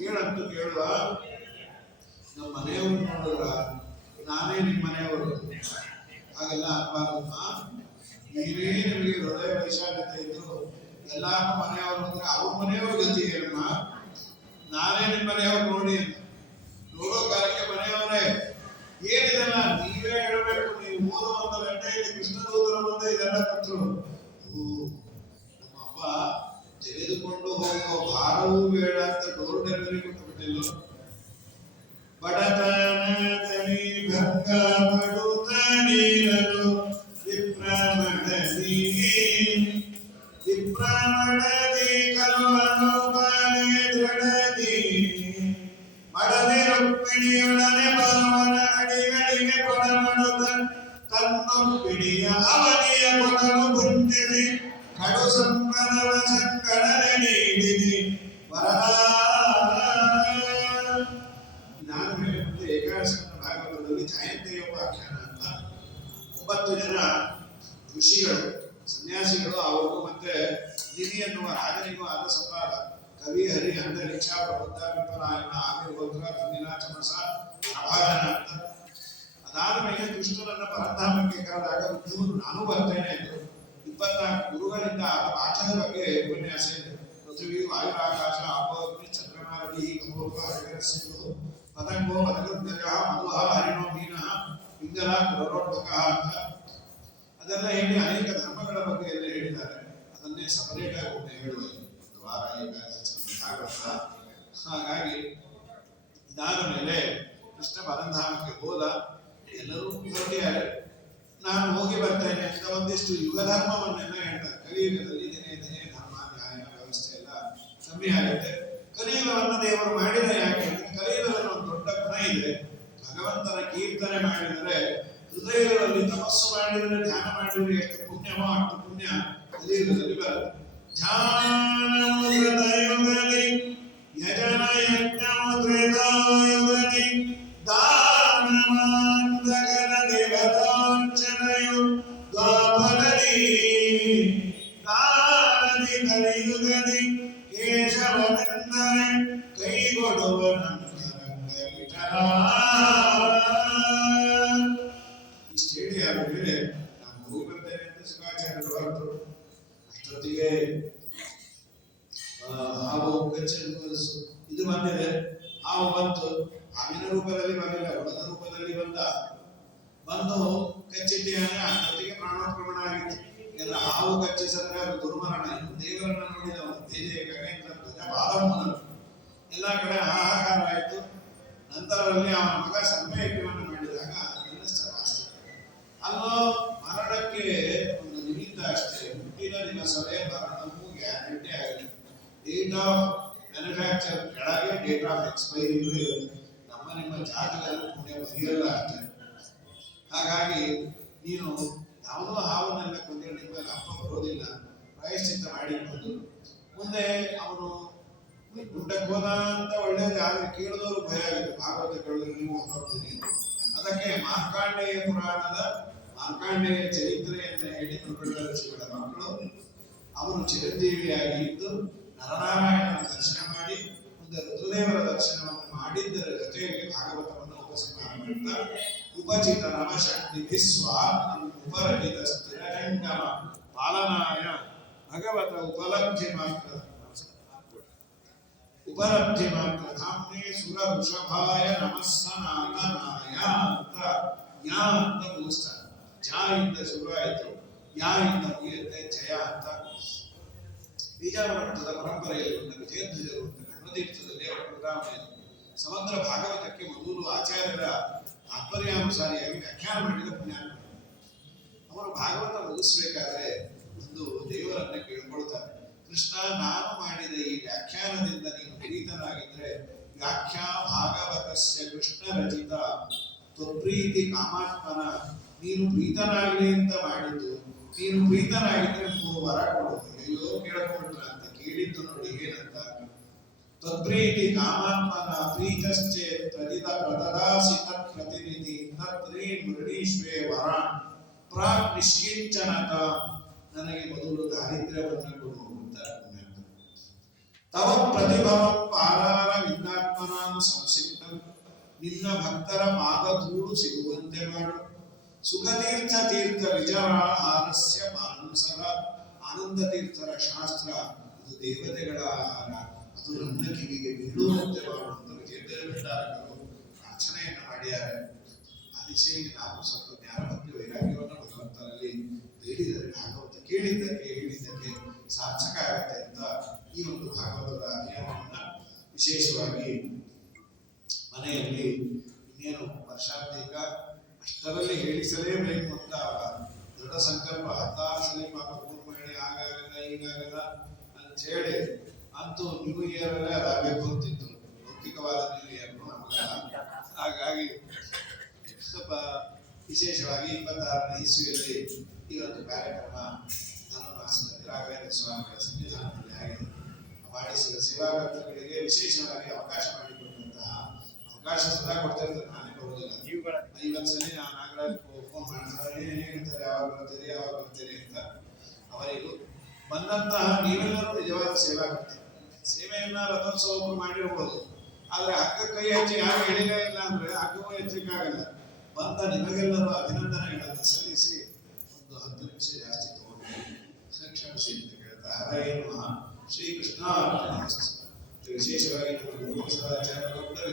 ಏನಂತೂ ಕೇಳುವ, ನಮ್ಮ ಮನೆಯವರು ನೋಡಿದ್ರ ನಾನೇ ನಿಮ್ಮ ಮನೆಯವರು ಹಾಗೆಲ್ಲ ಅನ್ಬಾರದಮ್ಮ. ನೀವೇ ನಿಮಗೆ ಹೃದಯ ವೈಶಾಲ್ಯತೆ ಇದ್ರು ಎಲ್ಲಾರು ಮನೆಯವರು ಅಂದ್ರೆ ಅವ್ರ ಮನೆಯವ್ರ ಗತಿ ಏನಮ್ಮ. ನಾನೇ ನಿಮ್ಮ ಮನೆಯವ್ರು ನೋಡಿ ಅಂತ ನೋಡೋ ಕಾಲಕ್ಕೆ ಮನೆಯವರೇ ಏನಿದೆಲ್ಲ ನೀವೇ ಹೇಳಬೇಕು. ನೀವು 3 ಗಂಟೆಯಲ್ಲಿ ಕೃಷ್ಣದೂತರ ಮುಂದೆ ಇದೆಲ್ಲ ಕೊಟ್ಟರು. ನಮ್ಮಪ್ಪ ತೆಗೆದುಕೊಂಡು ಹೋಗುವ ಭಾರವೂ ಬೇಡ ಅಂತ ಡೋರ್ ಡೆಲಿವರಿ ಕೊಟ್ಟುಬಿಟ್ಟಿಲ್ಲ. ಬಡತನದಲ್ಲಿ ಭಂಗ ಪಡುತ್ತಲೀರಲು ವಿಪ್ರಮಣದಿ ಕಲುವನು ಬಾಳೆ ದೃಢದಿ ಮಡದಿ ರುಕ್ಮಿಣಿಯೊಡನೆ ಬರುವನ ಅಡಿಗಳಿಗೆ ಕೊಡಮಡುತ್ತ ತನ್ನೊಪ್ಪಿಣಿಯ ಅವನಿಯ ಕೊಡಲು ಗುಂತಿಸಿ ಕಡು ಸಂಪದವ ಸಂಕಡನೆ ನೀಡಿದಿ ವರದಾ. ನಾನು ಹೇಳಿದಂತೆ ಏಕಾದಶನ ಭಾಗವತದಲ್ಲಿ ಜಯಂತಿಯ ಉಪಾಖ್ಯಾನ ಅಂತ 9 ಜನ ಋಷಿಗಳು ಸನ್ಯಾಸಿಗಳು ಅವರು ಮತ್ತೆ ನಿಧಿ ಎನ್ನುವ ರಾಜನಿಗೂ ಆದ ಸಂವಾದ. ಕವಿ ಹರಿ ಅಂತರಿಕ್ಷ ಪ್ರಬುದ್ಧ ವಿಪರಾಯಣ ಆವಿರ್ಭದ್ರ ಧನ್ಯನ ಚಮಸ ಪ್ರಭಾಕರ ಅಂತ. ಅದಾದ ಮೇಲೆ ಕೃಷ್ಣನನ್ನ ಪರಧಾಮಕ್ಕೆ ಕರೆದಾಗ ಉದ್ಧವರು ನಾನು ಬರ್ತೇನೆ ಎಂದು 24 ಗುರುಗಳಿಂದ ಆದ ಪಾಠದ ಬಗ್ಗೆ ಉಪನ್ಯಾಸ ಇದೆ. ಪೃಥ್ವಿ ವಾಯುರಾಕಾಶ ಅಪೋಗ್ನಿ ಚಂದ್ರಮಾರಲಿ ಕಮೋಪ ಹರಿಹರ ಸಿಂಧು ಪತಂಗೋ ಮದಗೃದ್ಗಜ ಮಧುಹ ಹರಿಣೋ ಮೀನ ಪಿಂಗಲ ಕುರರೋಡ್ಬಕ ಅಂತ ಅದೆಲ್ಲ ಹೇಳಿ ಅನೇಕ ಧರ್ಮಗಳ ಬಗ್ಗೆ ಎಲ್ಲ ಹೇಳಿದ್ದಾರೆ. ಅದನ್ನೇ ಸಪರೇಟ್ ಆಗಿ ಒಮ್ಮೆ ಹೇಳುವ ದ್ವಾರ ಏಕಾದಶಿ. ಹಾಗಾಗಿ ಇದಾದ ಮೇಲೆ ಕೃಷ್ಣ ಪರಂಧಾಮಕ್ಕೆ ಹೋದ. ಎಲ್ಲರೂ ಹೊರಟಿದ್ದಾರೆ. ನಾನು ಹೋಗಿ ಬರ್ತೇನೆ ಅಂತ ಒಂದಿಷ್ಟು ಯುಗ ಧರ್ಮವನ್ನೆಲ್ಲ ಹೇಳ್ತಾರೆ. ಕಲಿಯುಗದಲ್ಲಿ ದಿನೇ ದಿನೇ ಧರ್ಮ ನ್ಯಾಯ ವ್ಯವಸ್ಥೆ ಎಲ್ಲ ಕಮ್ಮಿ ಆಗುತ್ತೆ. ಕಲಿಯುಗವನ್ನು ದೇವರು ಮಾಡಿದ ಯಾಕೆ ಅಂದ್ರೆ ಕಲಿಯುಗದಲ್ಲಿ ಒಂದು ದೊಡ್ಡ ಗುಣ ಇದೆ. ಭಗವಂತನ ಕೀರ್ತನೆ ಮಾಡಿದರೆ ಹೃದಯಗಳಲ್ಲಿ ತಪಸ್ಸು ಮಾಡಿದರೆ ಧ್ಯಾನ ಮಾಡಿದರೆ ಎಷ್ಟು ಪುಣ್ಯವೋ ಅಷ್ಟು ಪುಣ್ಯ ಕಲಿಯುಗದಲ್ಲಿ ಬರುತ್ತೆ. ಧ್ಯಾನಯುಗಲಿ ಯಜನ ಯಜ್ಞಮುದ್ರಿತಾಯುಗಲಿ ದಾನಮಾಂತಗನ ದೇವತಾರ್ಚನೆಯು ದ್ವಾಪರದಿ ಕಾಲದಿ ಕಲಿಯುಗದಿ ಕೇಶವನೆಂದರೆ ಕೈಗೊಡುವ ನಂತರಂಗ ವಿಠಲ. ಇಷ್ಟು ಹೇಳಿ ಆದ್ಮೇಲೆ ನಾನು ಹೋಗಿ ಬರ್ತೇನೆ ಅಂತ ಶುಕಾಚಾರ್ಯರು ಹೊರಟರು. ಅಷ್ಟೊತ್ತಿಗೆ ಹಾವು ಇದು ಬಂದಿದೆ. ಹಾವು ಬಂತು. ಹಾವಿನ ರೂಪದಲ್ಲಿ ಬರಲಿಲ್ಲ, ಹುಳದ ರೂಪದಲ್ಲಿ ಬಂದು ಕಚ್ಚಿಟ್ಟಿಯಾನೆ. ಅಷ್ಟೊತ್ತಿಗೆ ಪ್ರಾಣೋತ್ಕ್ರಮಣ ಆಗಿತ್ತು. ಎಲ್ಲ ಹಾವು ಕಚ್ಚಿಸಿದ್ರೆ ಅದು ದುರ್ಮರಣ. ದೇವರನ್ನ ನೋಡಿದವನು ಬೇರೆ ಗಣೇಂದ್ರ ಬಾಲಮ್ಮನರು ಎಲ್ಲ ಕಡೆ ಹಾಹಾಕಾರ ಆಯಿತು. ನಂತರದಲ್ಲಿ ಅವನ ಮಗ ಸಂಪಯಜ್ಞವನ್ನು ಮಾಡಿದಾಗ ಅಲ್ಲೋ ಮರಣಕ್ಕೆ ಒಂದು ನಿಮಿತ್ತ ಅಷ್ಟೇ. ಹುಟ್ಟಿದ ದಿವಸವೇ ಮರಣವು ಗ್ಯಾರಂಟಿ ಆಗಿದೆ. ಡೇಟ್ ಆಫ್ ಮ್ಯಾನುಫ್ಯಾಕ್ಚರ್ ಕೆಳಗೆ ಡೇಟ್ ಆಫ್ ಎಕ್ಸ್ಪೈರಿ ಇರುತ್ತೆ. ನಿಮ್ಮ ಜಾತಕದಲ್ಲಿ ಪುಣ್ಯ ಬರೆಯಲ್ಲ ಅಷ್ಟೇ. ಹಾಗಾಗಿ ನೀನು ಯಾವುದೋ ಹಾವನ್ನೆಲ್ಲ ಕೊಂದ್ರೆ ನಿಮ್ಮ ಅಪ್ಪ ಬರೋದಿಲ್ಲ, ಪ್ರಾಯಶ್ಚಿತ್ತ ಮಾಡಿಕೊಂಡು ಮುಂದೆ ಅವನು ಊಟಕ್ಕೆ ಹೋದ ಅಂತ ಒಳ್ಳೇದು ಆದ್ರೆ ಕೇಳಿದವರು ಭಯ ಆಗುತ್ತೆ. ಭಾಗವತ ಕೇಳಿದ್ರೆ ನೀವು ಹೋಗ್ತೀನಿ. ಅದಕ್ಕೆ ಮಾರ್ಕಾಂಡೇಯ ಪುರಾಣದ ಮಾರ್ಕಾಂಡೇಯ ಚರಿತ್ರೆಯನ್ನು ಹೇಳಿ ಋಷಿಗಳ ಮಕ್ಕಳು ಅವರು ಚಿರಂಜೀವಿಯಾಗಿ ಇದ್ದು ನರನಾರಾಯಣನ ದರ್ಶನ ಮಾಡಿ ಮುಂದೆ ರುದ್ರದೇವರ ದರ್ಶನವನ್ನು ಮಾಡಿದ್ದರ ಜೊತೆಯಲ್ಲಿ ಭಾಗವತವನ್ನು ಉಪಸಂಹಾರ ಮಾಡುತ್ತಾ ಉಪಚಿತ ನವಶಕ್ತಿ ವಿಶ್ವಾತ್ಮ ಉಪರಚಿತ ಸ್ಥಿರಜಂಗಮ ಪಾಲನಾಯ ಭಗವತ ಉಪಲಬ್ಧಿ ಮಾತ್ರ ಧಾಮ್ನೆ ಸುರ ವೃಷಭಾಯ ನಮಸ್ಸನಾಥನಾಯ ಅಂತ ಯಾ ಅಂತ ಮುಗಿಸ್ತಾರೆ. ಜಾ ಇಂದ ಶುರು ಆಯಿತು, ಯಾ ಇಂದ ಮುಗಿಯುತ್ತೆ ಜಯ ಅಂತ. ಬೀಜಾವರ ಮಠದ ಪರಂಪರೆಯಲ್ಲಿ ಒಂದು ವಿಜಯಧ್ವಜರು ಗಣತೀರ್ಥದಲ್ಲಿ ಅವರ ಉದಾಹರಣೆ. ಸಮಗ್ರ ಭಾಗವತಕ್ಕೆ ಮೊದಲು ಆಚಾರ್ಯರ ತಾತ್ಪರ್ಯಾನುಸಾರಿಯಾಗಿ ವ್ಯಾಖ್ಯಾನ ಮಾಡಿದ ಪುಣ್ಯಾತ್ಮ. ಅವರು ಭಾಗವತ ಮುಗಿಸ್ಬೇಕಾದ್ರೆ ಒಂದು ದೇವರನ್ನ ಕೇಳ್ಕೊಳ್ತಾರೆ, ಕೃಷ್ಣ ನಾನು ಮಾಡಿದ ಈ ವ್ಯಾಖ್ಯಾನದಿಂದ ನೀನು ಪ್ರೀತನಾಗಿದ್ರೆ ವ್ಯಾಖ್ಯಾ ಭಾಗವತಸ್ಯ ಕೃಷ್ಣ ರಚಿತ ತ್ವತ್ಪ್ರೀತಿ ಕಾಮಾತ್ಮನ, ನೀನು ಪ್ರೀತನಾಗಲಿ ಅಂತ ಮಾಡಿದ್ದು, ನೀನು ಪ್ರೀತನಾಗಿದ್ರೆ 3 ವರ ಕೊಡೋದು. ಅಯ್ಯೋ ಕೇಳ್ಕೊಂಡ್ರ ಅಂತ ಕೇಳಿದ್ದು ನೋಡಿ ಏನಂತ, ತ್ವತ್ಪ್ರೀತಿ ಕಾಮಾತ್ಮನ ಪ್ರೀತಶ್ಚೇ ಪ್ರದಿತ ಪ್ರದದಾಸಿ ತತ್ ಪ್ರತಿನಿಧಿ ತತ್ರೇ ಮೃಣೀಶ್ವೇ ವರಾನ್ ಪ್ರಾಕ್ ನಿಷ್ಕಿಂಚನತ, ನನಗೆ ಮೊದಲು ದಾರಿದ್ರ್ಯವನ್ನು ಕೊಡು ಅಂತ. ತವ ಪ್ರತಿಭವಂ ಪಾದಾರ ವಿದ್ಯಾತ್ಮನಾಂ ಸಂಸಿಕ್ತಂ, ನಿನ್ನ ಭಕ್ತರ ಪಾದಧೂಳು ಸಿಗುವಂತೆ ಮಾಡು. ಸುಖತೀರ್ಥ ತೀರ್ಥ ವಿಜಯಾಹಾರಸ್ಯ ಮಾನಸರ, ಆನಂದ ತೀರ್ಥರ ಶಾಸ್ತ್ರ ಇದು ದೇವತೆಗಳ ಆಹಾರ, ಅದು ನನ್ನ ಕಿವಿಗೆ ಬೀಳುವಂತೆ ಮಾಡುವಂತ ವಿಜಯದೇವರು ಪ್ರಾರ್ಥನೆಯನ್ನು ಮಾಡಿದ್ದಾರೆ. ಆ ದಿಶೆಯಲ್ಲಿ ನಾವು ಸ್ವಲ್ಪ ಜ್ಞಾನಭಕ್ತಿ ವೈರಾಗ್ಯವನ್ನು ಭಗವಂತನಲ್ಲಿ ಬೇಡಿದರೆ ಭಾಗವತ ಕೇಳಿದ್ದಕ್ಕೆ ಹೇಳಿದ್ದಕ್ಕೆ ಸಾರ್ಥಕ ಆಗುತ್ತೆ ಅಂತ ಈ ಒಂದು ಭಾಗವತದ ನಿಯಮವನ್ನ ವಿಶೇಷವಾಗಿ ಮನೆಯಲ್ಲಿ ಇನ್ನೇನು ವರ್ಷಾಂತಿಕ ಅಷ್ಟರಲ್ಲಿ ಹೇಳಿಸಲೇಬೇಕು ಅಂತ ದೃಢ ಸಂಕಲ್ಪ. 16 ಸಲ ಪಾಪ ಫೋನ್ ಮಾಡಿ ಆಗಾಗಲ್ಲ ಈಗಾಗಲ್ಲ ಅಂತ ಹೇಳಿ ಅಂತೂ ನ್ಯೂ ಇಯರ್ ಅಲ್ಲೇ ಅದಾಗಬೇಕು ಅಂತಿತ್ತು, ಲೌಕಿಕವಾದ ನ್ಯೂ ಇಯರ್ ನಮಗಲ್ಲ. ಹಾಗಾಗಿ ಸ್ವಲ್ಪ ವಿಶೇಷವಾಗಿ 26ನೇ ಇಸ್ವಿಯಲ್ಲಿ ಈ ಒಂದು ಕಾರ್ಯಕ್ರಮ ಧನುರ್ಮಾಸದಲ್ಲಿ ರಾಘವೇಂದ್ರ ಸ್ವಾಮಿಗಳ ಸನ್ನಿಧಾನದಲ್ಲಿ ಆಗಿದೆ. ಮಾಡಿಸಿದ ಸೇವಾಕರ್ತರಿಗೆ ವಿಶೇಷವಾಗಿ ಅವಕಾಶ ಮಾಡಿಕೊಟ್ಟಂತಹ ಅವಕಾಶ ಸದಾ ಕೊಡ್ತಾ ಇರ್ತಾರೆ, ನಾನೇ ಬರೋದಿಲ್ಲ. 50 ಸಲ ನಾಗರಾಜ್ ಫೋನ್ ಮಾಡ್ತಾರೆ, ಹೇಳ್ತಾರೆ ಯಾವಾಗ ಬರ್ತೀರಿ ಅಂತ. ಅವರಿಗೂ ಬಂದಂತಹ ನೀವೆಲ್ಲರೂ ನಿಜವಾದ ಸೇವಾಕರ್ತರು. ಸೇವೆಯನ್ನ ರಥೋತ್ಸವಕ್ಕೂ ಮಾಡಿರ್ಬೋದು, ಆದ್ರೆ ಹಗ್ಗ ಕೈ ಹಚ್ಚಿ ಯಾರು ಎಳಿಲೇ ಇಲ್ಲ ಅಂದ್ರೆ ಹಗ್ಗವೂ ಹೆಚ್ಚಿಕ್ಕಾಗಲ್ಲ. ಬಂದ ನಿಮಗೆಲ್ಲರೂ ಅಭಿನಂದನೆಗಳನ್ನು ಸಲ್ಲಿಸಿ ಒಂದು 10 ನಿಮಿಷ ಜಾಸ್ತಿ ತಗೊಂಡು ಕ್ಷಮಿಸಿ ಅಂತ ಕೇಳ್ತಾ ಹರೇ ನಮಃ ಶ್ರೀಕೃಷ್ಣ. ವಿಶೇಷವಾಗಿ ನಮ್ಮ ಸದಾಚಾರ್ಯರು